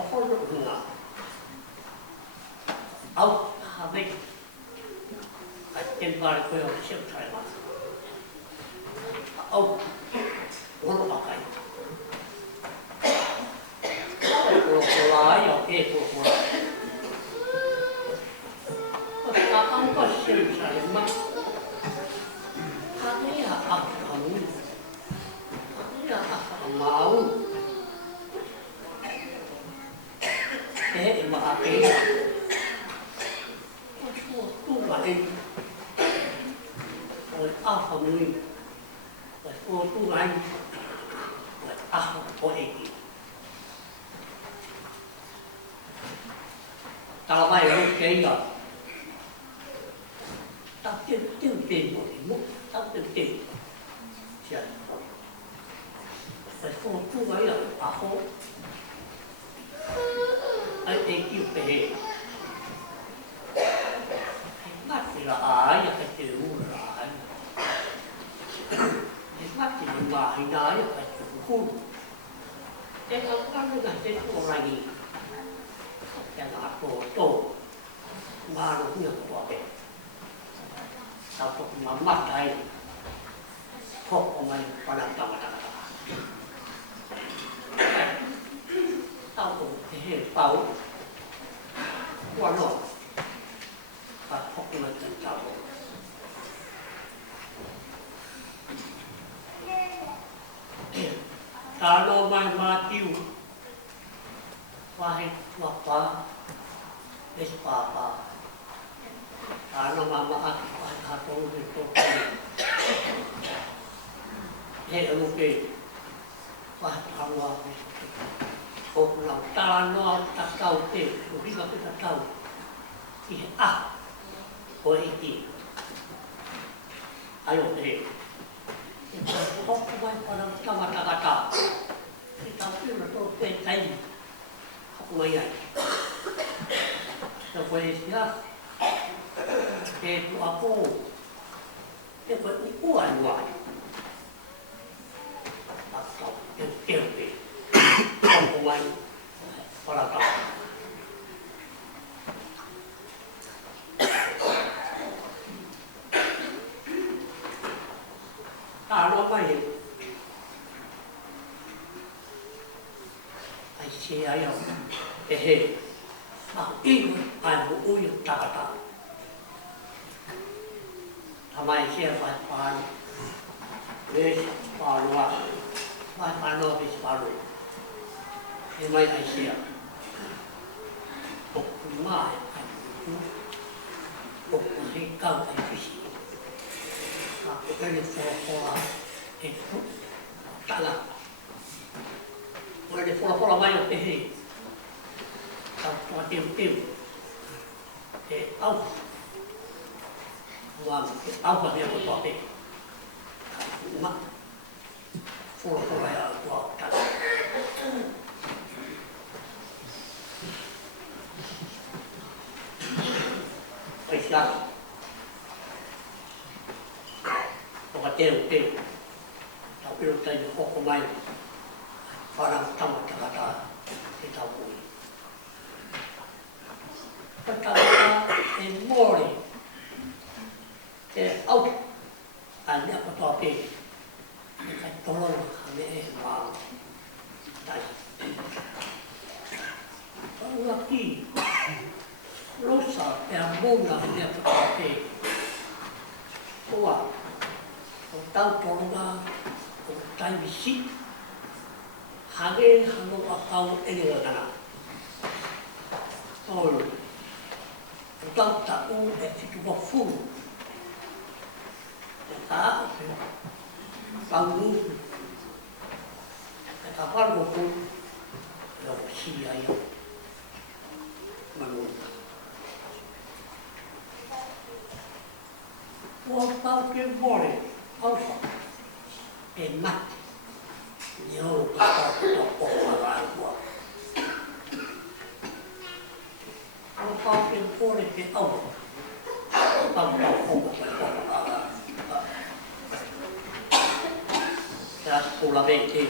Paholo nga. Au hame. At tembari ko yung siyang tayo. Au. Wala pa kayo. Pura-pura ayaw. Pura-pura. Pagkakang pa siyang tayo. Kaya ang kaya ang mau. Thế mà cái tu lại rồi phòng người rồi tu lại rồi có gì tao bay lúc cái rồi tao tiêu tiền một cái mức tao tiêu tiền chuyện rồi tu lại rồi phố anh ấy kêu về mắt thì là ai là cái chữ là ai mắt thì là hình nói là cái chữ khuôn thế không có cái cái cô này cái là tổ mà nó nhiều quá vậy tao cũng nắm mắt đây không có mày có làm tao mà tao cũng thể bảo qua rồi và học lên thành tao kalau mati wahai bapa es papa kalau mama atau itu oke wah Allah Ông lòng ta nó ta tàu tiền, rồi đi vào cái ta tàu thì có ý gì ayo thế không phải orang sama kata tetapi untuk petai aku bayar supaya siap itu aku itu uang atau tiêu không có anh có là tao ta nó phải xe ai không để mà in ai cũng uống ta taทำไมเชื่อฝ่ายปานเวชปานว่าฝ่ายปานโนเวชปานทำไมไอเชื่อปกมาปกให้เก้าไอพิชิตก็เป็นฟอร์เอ็กซ์ตลาดวันนี้ฟอร์ไม่ยอมเฮ้ยตัวเต็มเอาว่าเอาแบบนี้ก็ต่อไปมาฟอร์อะไรอ่ะว่ากันไปเช้าปกติเราไปรู้ใจอยู่หกคนไม่ฝรั่งทำอะไรกันที่เราคุยก็ทำเป็นโม่เลยเอาอันนี้ก็ต่อไปการตกลงกันไม่มาได้เพราะว่าที่รู้สึกเป็นมุ่งหน้าเนี่ยก็ต่อไปเพราะว่าตั้งตรงนั้นตั้งวิชิตหาเงินหาเงินเอาเองเลยนะโอ้ยตั้งแต่อุ้งเด็กที่ตัวฟุ้งbangun kapal buku yang sia yang bangun waktu ke boleh apa emak yo apa orang gua waktu ke boleh ke apa tanpa pulang ke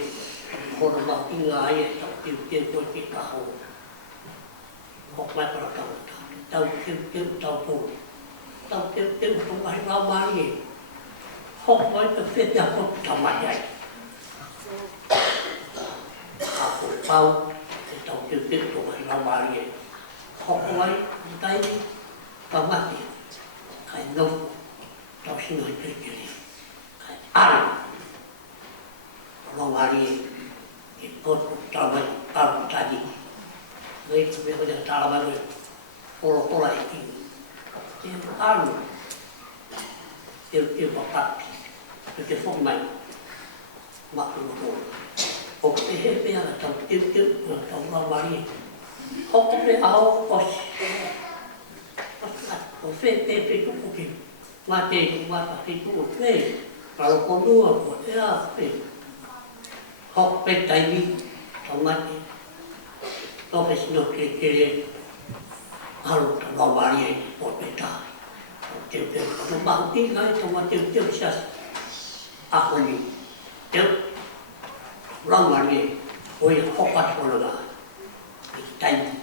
orang tinggal ya, tiêu tiền tôi chỉ cả hồ học mai còn tàu tàu phụ tàu không phải lo mà gì học mai tập viết ra học trong mặt vậy học phụ bao tàu không phải lo mà gì học mai tay trong mặt gì cái nông tàu xin nói chuyện gì cái ăn lo mà gì cái cốt trong mặt ăn ta gì với bây giờ ta làm gì pola itu dia anu dia bapak dia formal makhluk okey dia tahu dia tahu mari okey au pos ofete itu okey mati itu okey kalau kedua dia hok petai tomati profesional kiri harus mengawali berbeda. Tiap-tiap lubang tinggal cuma tiap-tiap sias aku ni. Tiap orang ni, boleh fokus orang. Time.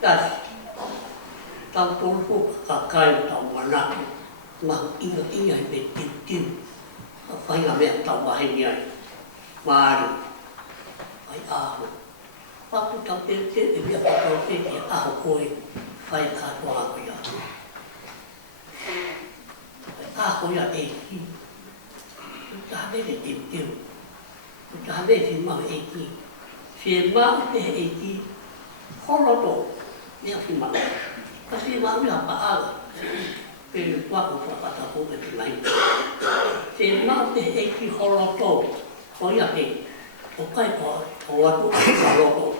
Das, tahu tu kakai tahu mana, mak ingat betul. Apa yang dia tahu bahagia, mari. Phải bác cũng trong tiếng thì việc đầu tiên thì hồi phải khá qua bây giờ hồi là gì chúng ta biết để tìm chúng ta biết thì mà gì phiền máu thì gì khó lo tổ nếu phiền máu cái phiền máu là bà về qua của bà ta cũng phải làm phiền máu thì gì khó lo tổ có là gì một cái có thua cũng có lỗ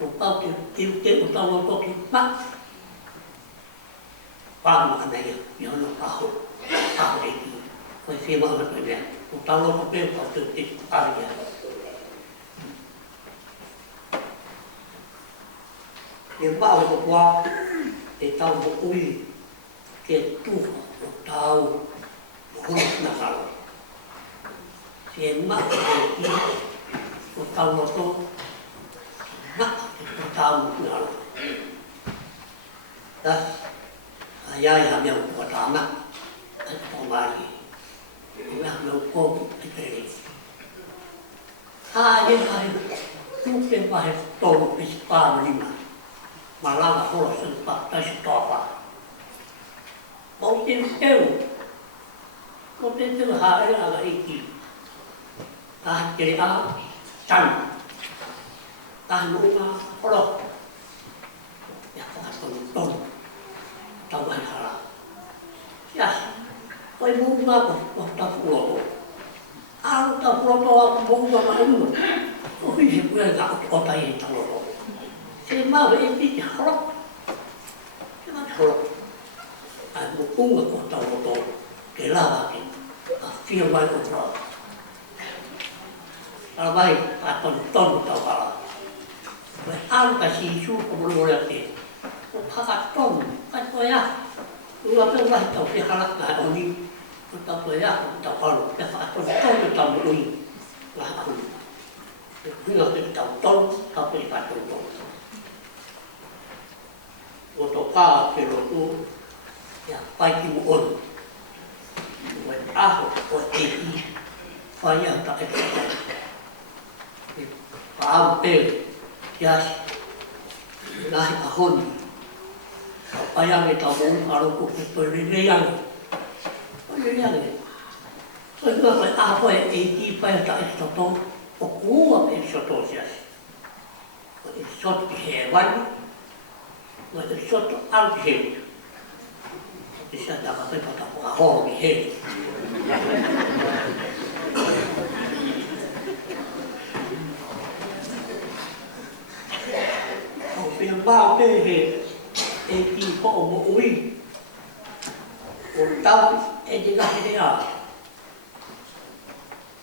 một tao tiêu một tao lỗ cái bắt qua một cái này nhớ nó tao đi phải xem mà nó này một tao lỗ cái có tự tin tao vậy nếu bao một qua thì tao một ui cái tu một tao không là sao xem mà cái một tàu một tô nặng một tàu một nửa đó gia làm nhiều của tàu nặng anh còn bài làm nhiều cô cái gì những cái lúc trên bài tổ một cái spa mà làm là không là sự tập tại sự tỏ vào bóng trên kêu bóng trên thứ hai là cái gì jadi tan rumah kolok ya kon tahu hal ya koi bunga ko ta fulo al ta fulo bunga malu oh iya gue enggak kota ini tahu si mau ini kolok jangan kolok aku bunga ko tahu kelawa firman ko kalau baik, tonton tahu kalau, kalau kasih isu kemudian nanti, pakai ton, kan ya, lu apa yang baik tahu dia halak nggak oni, tahu ya, tahu kalau, dia pakai ton tahu oni, nggak oni, nggak tahu ton, tapi pakai ton. Untuk apa itu, ya baik muon, buat ini, saya tak ada. Hampir ya naik tahun apa yang kita mau kalau penilaian sebab apa yang ini pada tak itu tahu aku apa itu tahu sih itu hewan itu algen bisa dapat pada orang ini phiền bao cái hệ kỳ có một ui một tao em chỉ là thế nào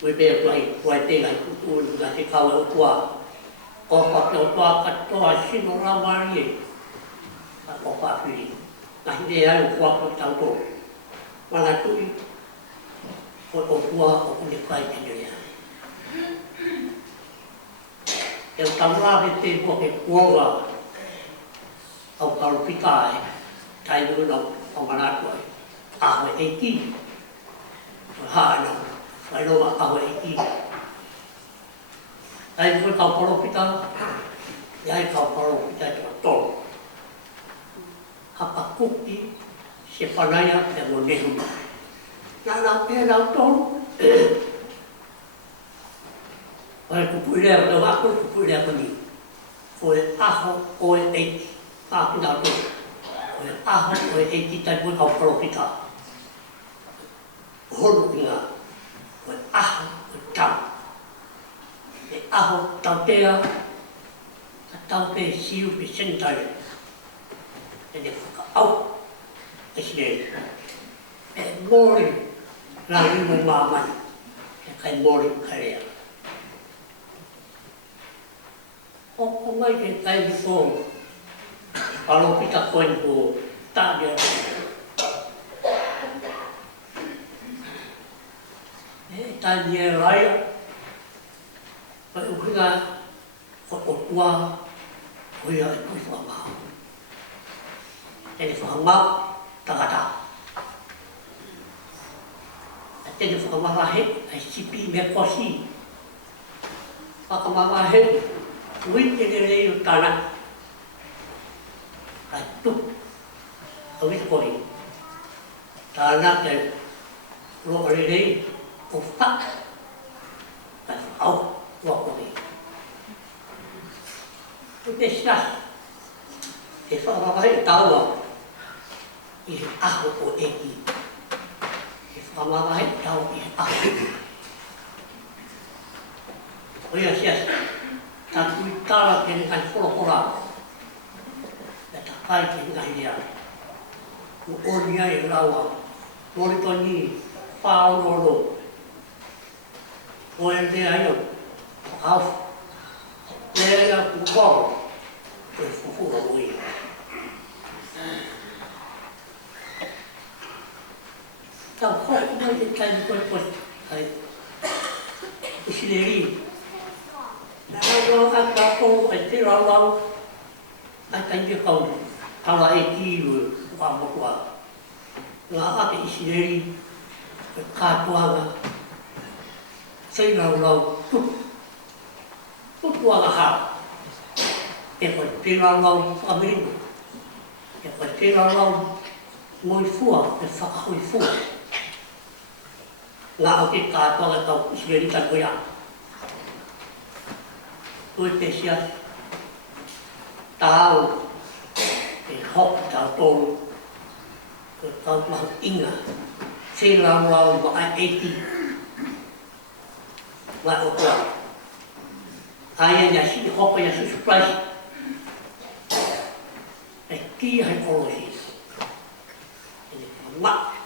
với bây giờ quay tên lại của tôi là cái khâu ở qua có phát đầu qua cắt toa xin nó ra mà đi có phát huy là cái này là qua của tao tôi mà là tôi qua của những cái này E o tamara te po ke kuoga au kalopita e tai nui nau au manatu ai. Aho e ki. Hāna, whai roa aho e ki. Ai koe kau kalopita, iai kau kalopita e tua tolo. Hapa kuki se whanaya te mo nehu. Nā nau e nau tolo. Wai kupuirea, te wako kupuirea koni. Koe aho oe eiki. Pāki nā tolo. Koe aho oe eiki tai koe kau kalopita. Horo i ngā. Koe aho koe tau. E aho tau tea, ka tau te siu pe sentai. E ne whakaau. E sineri. E mōre la rimo māmai. E kai mōre karea. O mai ke kai ko palopita koe ko tādia. E tādia raia. Pai uhinga ko otua koea e koe whamau. Tene whamau tagata. Tene whamarahe ai sipi me kosi. Whakamarahe wite ne reo tāna. Kai tuk. A wite kori. Tāna te roa rei o whak. Kai whakau. Wakori. Te sinas, e whakawakai taua i he aho o eki. E whakawakai taua i he aho. Oia sias, tā tui tāra tene kai whorokora. E tā kai tene kai rea. Ko oria e raua, moritoni, whaororo. O e rea iau. Au, lea ku koro, koe whawhura ui. Tau hoko mai te taimi koe koe, ai, usineri. Nā rau a tātou, ai te rau, ai taimi kau, kala e kiru, wha mokua. Ngā ake usineri, koe kātuanga, sei rau, tuku. Tuku aga hao. E koe te raulau whamirino. E koe te raulau ngoi fua, e whakahoi fua. Ngā o te kātua tau usineri tai koe a. Koe te sia tāu e hok tau tolu. Koe tau mahu inga. Te raulau ma ai eiti. Ngā o toa. Aia ia si hoko ia su surprise. E ki hai korosi. E ne whangat.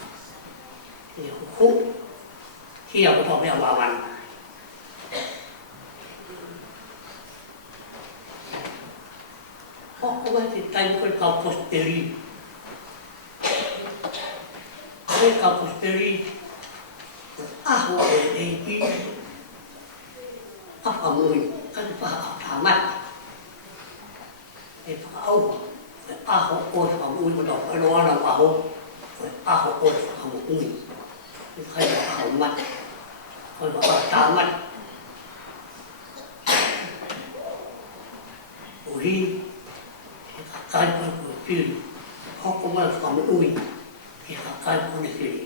E ne huhu. Kia ko tō mea wawan. Hoko mai te taimi koe kau posteri. Koe kau posteri. Aho e eiki. Apa mui. Kan whakau tāmat. E whakau, e aho o whakamui mo tau whairoana waho, e aho o whakamui. E kai whakau mat, kai whakau tāmat. Uhi, e kakai koe koe whiri, hoko mai whakamui, e kakai koe whiri.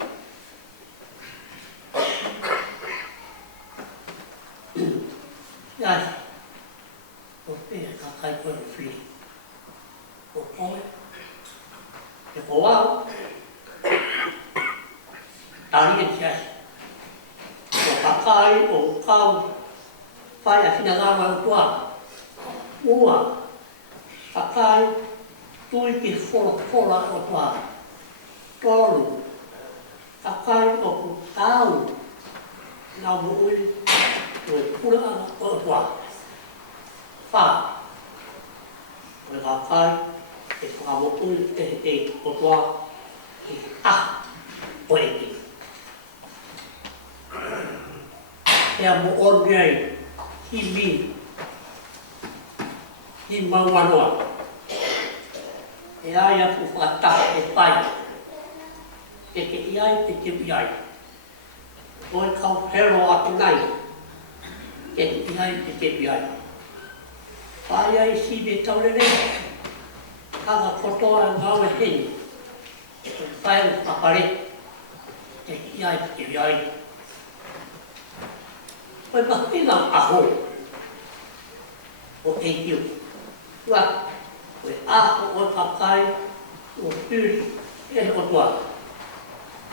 Yes. O pēr ka kai koe o whiri. O koe. E ko wau. Tari e tiasi. O kakai o kau. Whai a whina ngāwa o tua. Ua. Kakai. Tui ki whora o tua. Tolu. Kakai o ku tau. Ngā mo ui. Koe pura ana o tua. Wha. Koe ka kai, e whakamotui te o tua, e a o eki. Ia mo on nei, himi, hi mawanoa. E ai a fu whata e pai. E ke iai te te iai. O e kau hero atu nai. Ke iai te te iai. Pai ai si me taurere. Kanga kotoa ngau e heni. E te pai o papare. Ke iai te iai. Oi mahina aho. O te iu. Ua. Oi aho o kakai. O tūri. E o tua.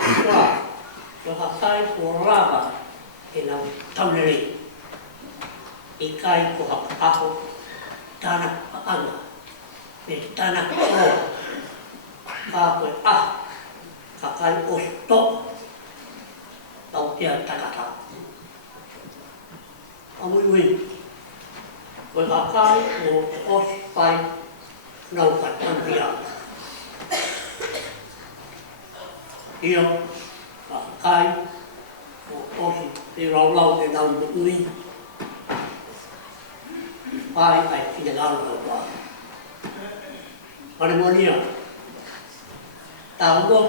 Ua. O kakai o rava. E nau taunere. I kai ko aho. Tāna paanga. Me tāna kō. Kā koe aho. Kakai o sto. Tau tia takata. Amui koe kakai o te os pai nau ka tantia. Ia kakai o osi te raulau te nau ui. Pai ai kine ngāru o wā. Maremonia, tau no,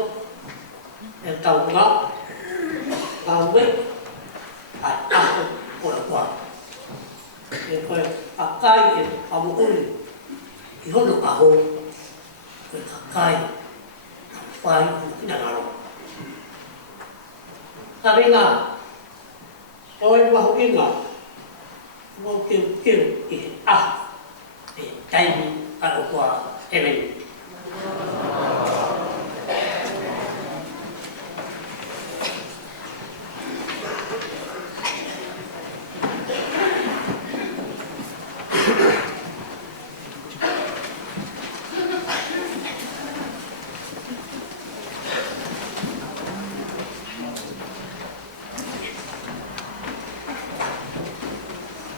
e tau ngā, ngā ue, ai ako o wā. E koe kakai e amu uri, I hono aho, koe kakai, whai kina ngaro. Ka ringa, oe waho inga, mo kiu I he aha, e taimi aro kua emeni.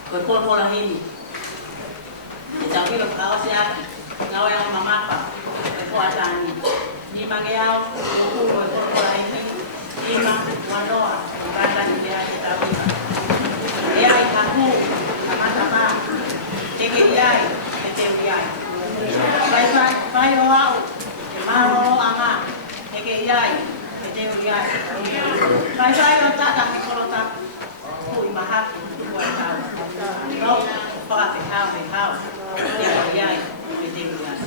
Koe kōpora hini. E tau kiro kao se aki. Ngau e o mamapa. Koe kōa tāni. Ni mange au. Koe kōpora hini. Ima. Wanoa. Kata ni te ake tau ika. E ai kaku. Kamata mā. Teke iai. E te iai. Vai o au. E maro o anga. Teke iai. E te iai. Vai o tata. E koro taku. Kui mahaki. Kua tau. No, whakate hau me hau. Ia iai, me te iai.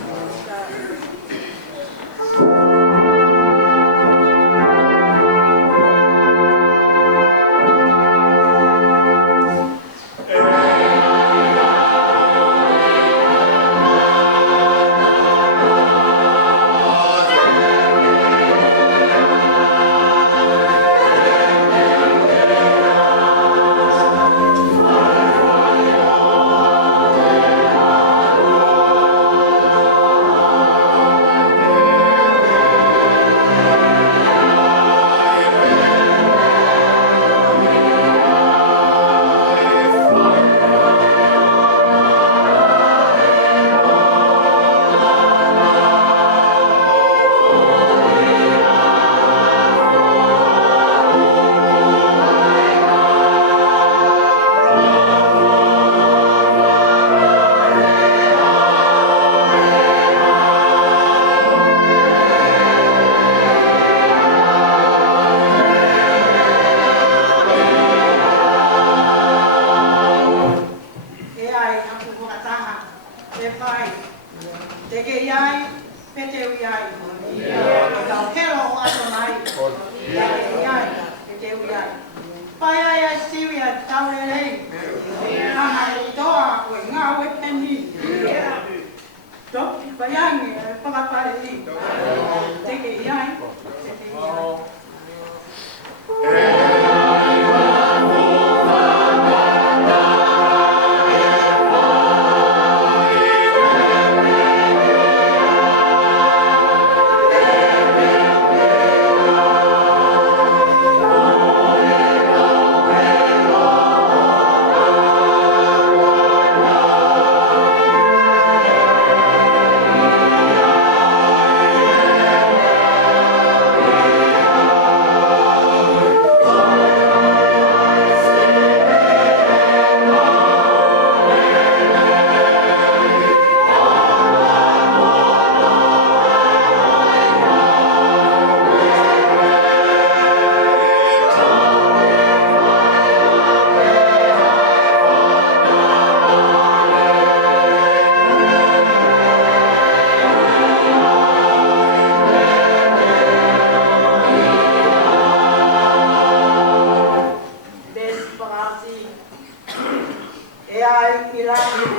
Pai ki la i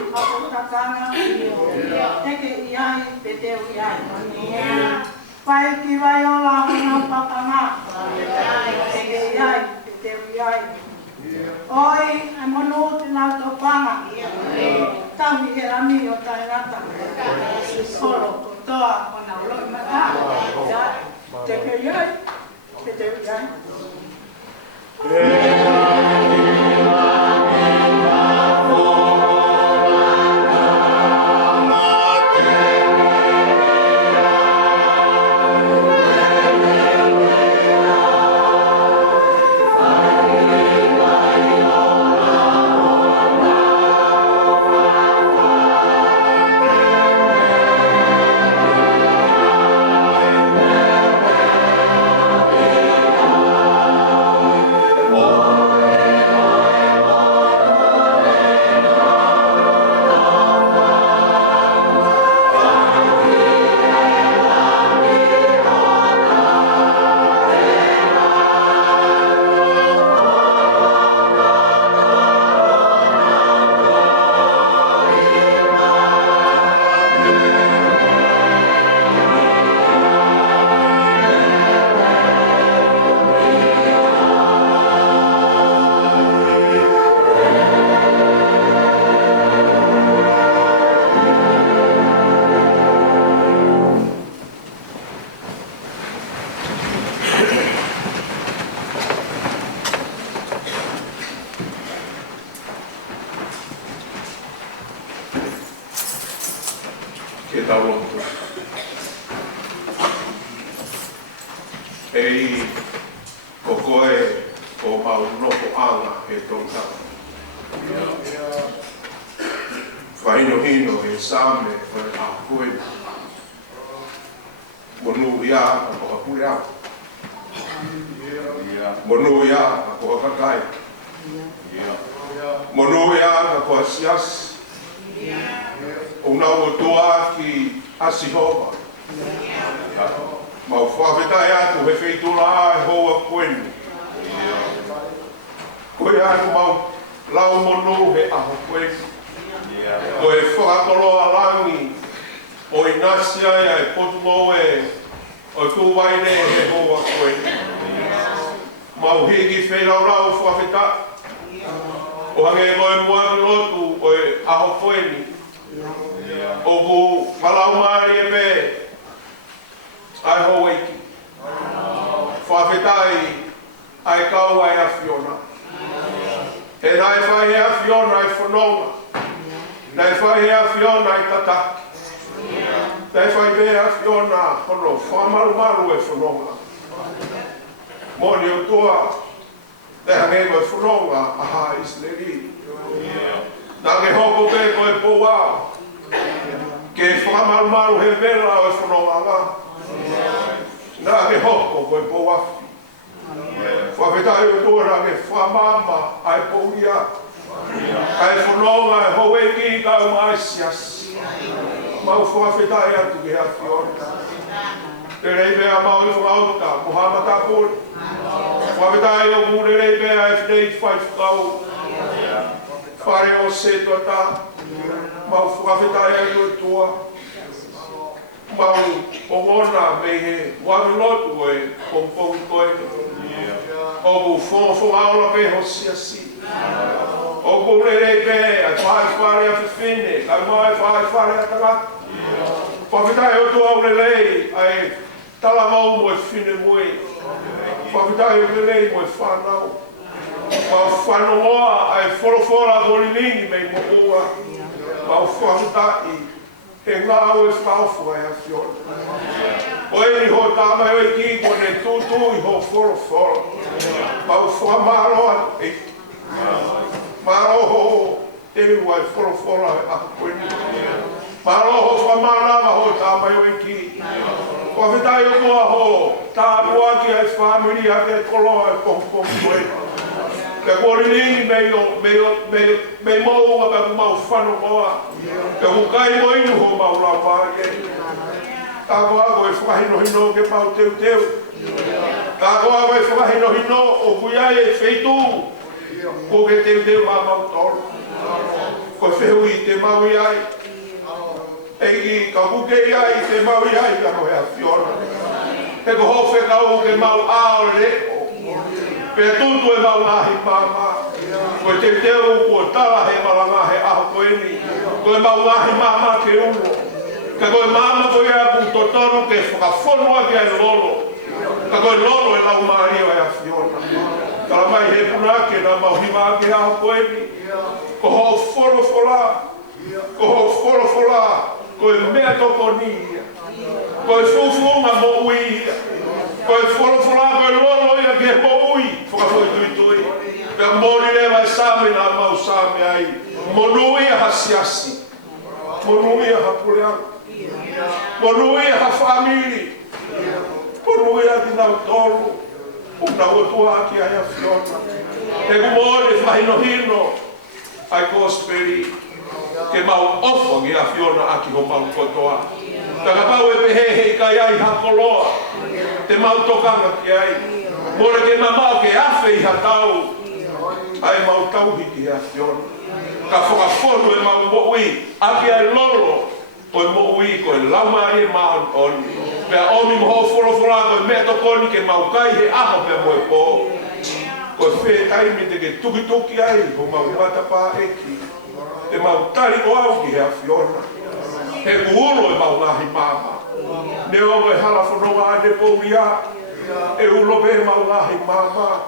kapo takana teke i ai te teo i ai. Pai ki vai o la hana papana teke i ai te teo i ai. Oi, e monu te nā tō panga. Tahi he rami o tai rata. Solo kotoa o nā uloi mata. Teke i ai te teo i ai. Ei kokoe o maunoko anga he tōtaka. Whaino hino he sāme o e a koe. Monu ia a koha pui au. Monu ia a koha kakai. Monu ia a koha sias. Unau o toa ki asihopa. Mau whawhetai atu he wheitula a e hoa koenu. Koe atu mau lau monu he aho koenu. O e whakakoloa langi o i nasi ai e potulo e o i kuwaine he hoa koenu. Mau hiki whenau whawheta. O hange koe mua ki lotu o e aho koenu. O ku walau maari e me ai ho eiki. Whawhetai ai kau ai a Fiona. E nai whai a Fiona ai whanonga. Nai whai a Fiona ai tataki. Nai whai me a Fiona hono whamaru maru e whanonga. Moni o toa, te hange koe whanonga, aha isleri. Nā ke hoko pe koe pouao. Ke whamaru maru he vera o e whanonga ngā. Nā ke hoko koe pouafi. Whawhetai o toa nā ke whamama ai pouia. Ai whanonga e hoe ki kau mai sias. Mau whawhetai atu ke a Fiona. Te reibea mau i whauta, Muhammad Apuri. Whawhetai o mure reibea e whnei whai whakau. Whare o se tuata. Mau whawhetai atu e toa. Mau o ngona me he wawilotu e pongpong koe. O ku whonwho aola pe ho siasi. O ku rere pe a whare a whiwhine, ka mai whare a tagata. Whawhetai o tua o lelei ai tala mau mo e whine mui. Whawhetai o lelei mo e whanau. Mau whanoa ai whorofora horinini mei mo ua. Mau whawhetai he ngā o e whaufu ai a Fiona. O e ni ho tāmai o e ki kone tūtū i ho whorofora. Mau whamaroa e. Maroho te ua e whorofora a koeni. Maroho whamarawa ho tāmai o e ki. Whawhetai o kua ho tāpua ki ai whamiri a ke koloa e pongpong koeni. Ke korinini mei moua pe ku mau whanu moa. Ke hukai mo inu ho mau lau pāre. Tāko ako e whakahino hino ke mau teu teu. Tāko ako e whakahino hino o kuiai e wheitu. Ko ke teu teu ma mau tolu. Ko feu I te mau ai. Ei ka buke ai te mau ai ka no ya fiona. He ko hofe ka u ke mau ao le. Pe tuntu e mau ahi mama. Ko te teu ko tala he malanga he aho ko eni. Ko e mau ahi mama ke ulo. Ka ko e mama ko ia ku totoro ke whakafonua ke ai lolo. Ka ko e lolo e lau mahi o ia fiona. Kala mai he puna ke na mau hima ke aho ko eni. Ko ho folo fola. Ko ho folo fola. Ko e mea toko nia. Ko e fufunga mo ui. Ko e folo fola ko e lolo ia ke mo ui. Whakafoi tui tui. Ka mori lewa e same na mau same ai. Monui ha siasi. Monui ha puleang. Monui ha famili. Monui ha tinau tolu. Una otua ki ai a fiona. E kumore whahino hino. Ai kosperi. Ke mau ofo ki a fiona aki ho mau kotoa. Taka pau e pehehe kai ai hakoloa. Te mau tokanga ki ai. Mora ke mamau ke afe I hatau. Ai mau tauhi ki a fiona. Ka whakafono e mau mo'ui. Aki ai lolo. Ko e mo'ui ko e lama I e maon oni. Pea omi moho whorofora ko e mea tokoni ke mau kai he aho pea moe po. Ko e whee taimi te ke tuki tuki ai. Ko mau matapa eki. Te mau tari o au ki he a fiona. He kuolo e mau ngahi mama. Ne o e hala whanonga a ne pouria. E ulo pe mau ngahi mama.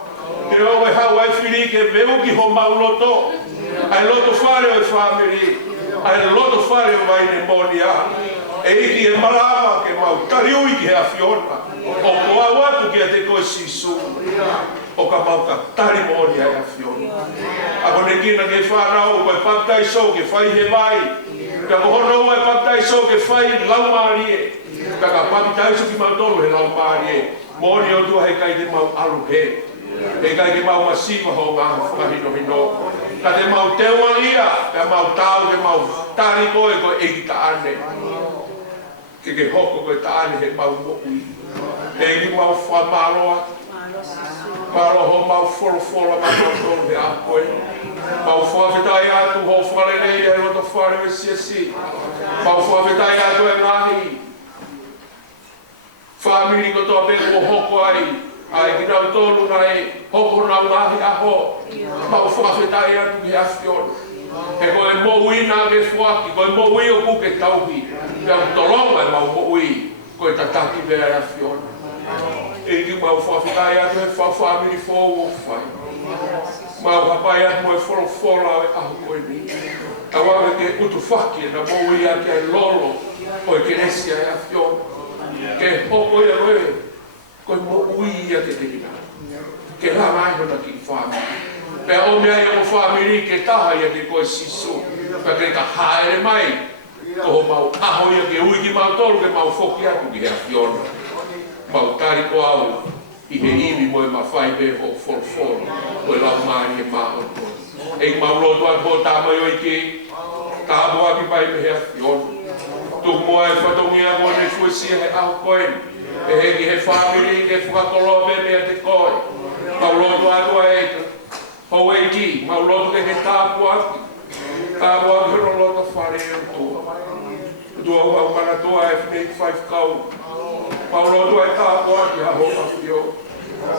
Ne o e hawa e whiri ke veu ki ho mau loto. Ai loto whare o e whamiri. Ai loto whare o vai ne monia. E iki e marama ke mau tari ui ki he a fiona. O koa watu ki a te koe sisu. O ka mau ka tari monia e a fiona. Ako ne kina ke whanau ko e patai so ke whai he vai. Ka kohono e patai so ke whai lau marie. Ka patai so ki mau tolu he lau marie. Mori o tua he kai te mau alu he. He kai te mau masiva ho ngā whakahino hino. Ka te mau teua ia. Ka mau tau ke mau tari koe ko e ki ta ane. Ke hoko ko e ta ane he mau mo'ui. He ki mau whamaloa. Paro ho mau folo mau tolu he a koe. Mau whawhetai atu ho whalelei e roto whare e siasi. Mau whawhetai atu e ngahi. Whamiri ko toa peko hoko ai. Ai ki nau tolu nai hoko nau ngahi aho. Mau whawhetai atu ki afion. He koe mo'ui nā ke whaki. Koe mo'ui o kuke tauhi. Pea tolonga e mau mo'ui. Koe tataki vea e afion. E ki mau whawhetai atu he whamiri fōu o whai. Mau hapai atu e whorofora e aho koe ni. Awawe ke utu whaki e na mo'ui a ke lolo. O e keresia e afion. Ke hoko e roe. Koe mo'ui a ke te hina. Ke rama e hona ki whamiri. Pea o mea e o whamiri ke taha ia ke koe sisu. Pea ke ka haere mai. Ko mau aho ia ke ui ki mau tolu ke mau whoki atu ki he afiona. Mau tari ko au. I he iwi mo e mawhai me o whorofora. O e lau maari e maa o koe. E mau loto atu o tāmai o iki. Ka amo aki pai me he afiona. Tuk moa e whatongi a mo ne fuesia he aho koe. E he ki he whamiri ke whakakolo me mea te koe. Mau loto atu a eita. Hau e ki, mau loto ke he tāpu aki. Tāpu aki hero loto whare e o tua. Tua mau mana toa e whenei 5 kau. Mau loto e tāpu aki ha hoka whio.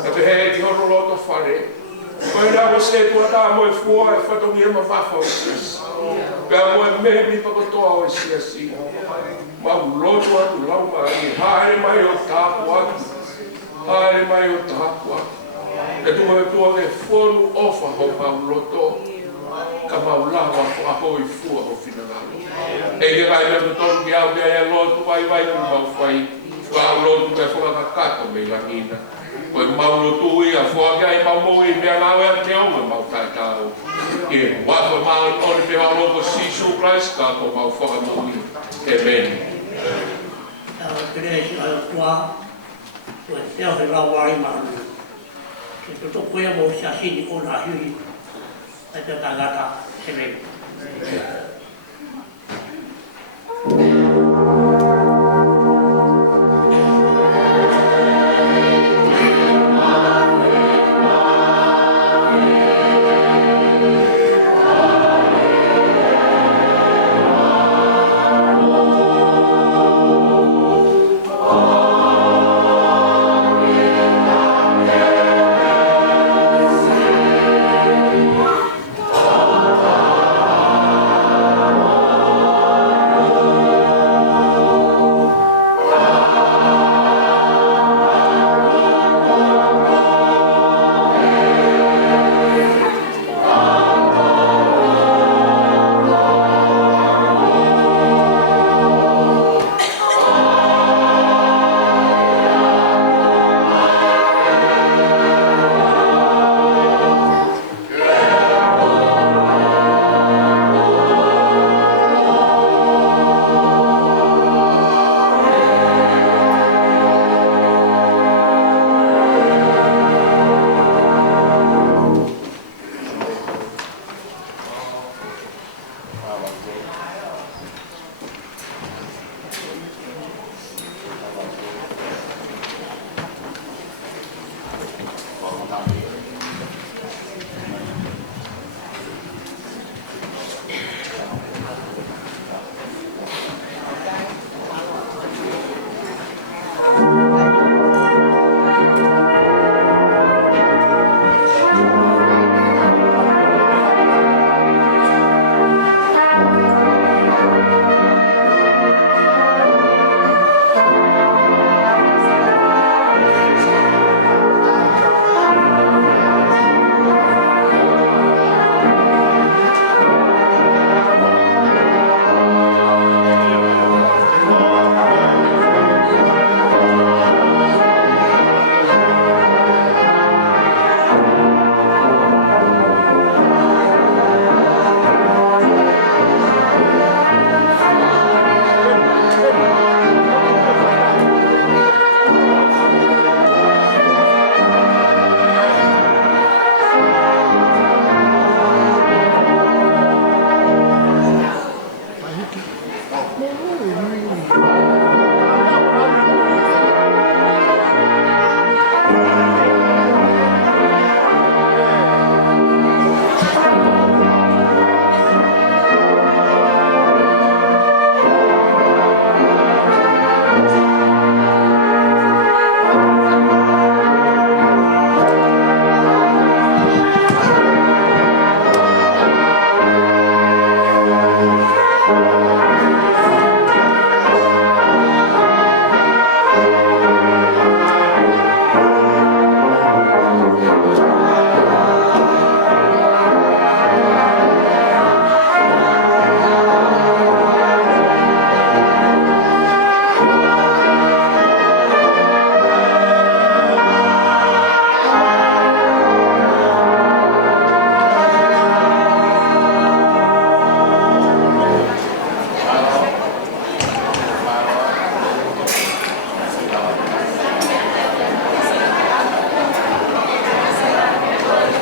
E te he ki hero loto whare. Koe nā ko se tua tā mo e fua e whatongi e mawhafa o sis. Pea mo e mehe mi pakotoa o e siasi. Mau loto atu lau mai. Haere mai o tāpu aki. Haere mai o tāpu aki. E tu me tua ke fonu ofa ho mau loto. Ka mau lawa a hoi fua ho finangalo. E ke kai me tonu ki au mea e lotu vai ku mau whai. Wha lotu ke whakakato me langina. Koe mau lotu ia wha kia i mau moi mea ngāwe a te onga mau taitau. E wafa mau oni pe hao loko Sisu Christ ka ko mau whakamoi. Amen. Kere si ai tua. Koe teo he lau wari manu. Ke toto koe mo siasini o nā hui. E te tangata se rei.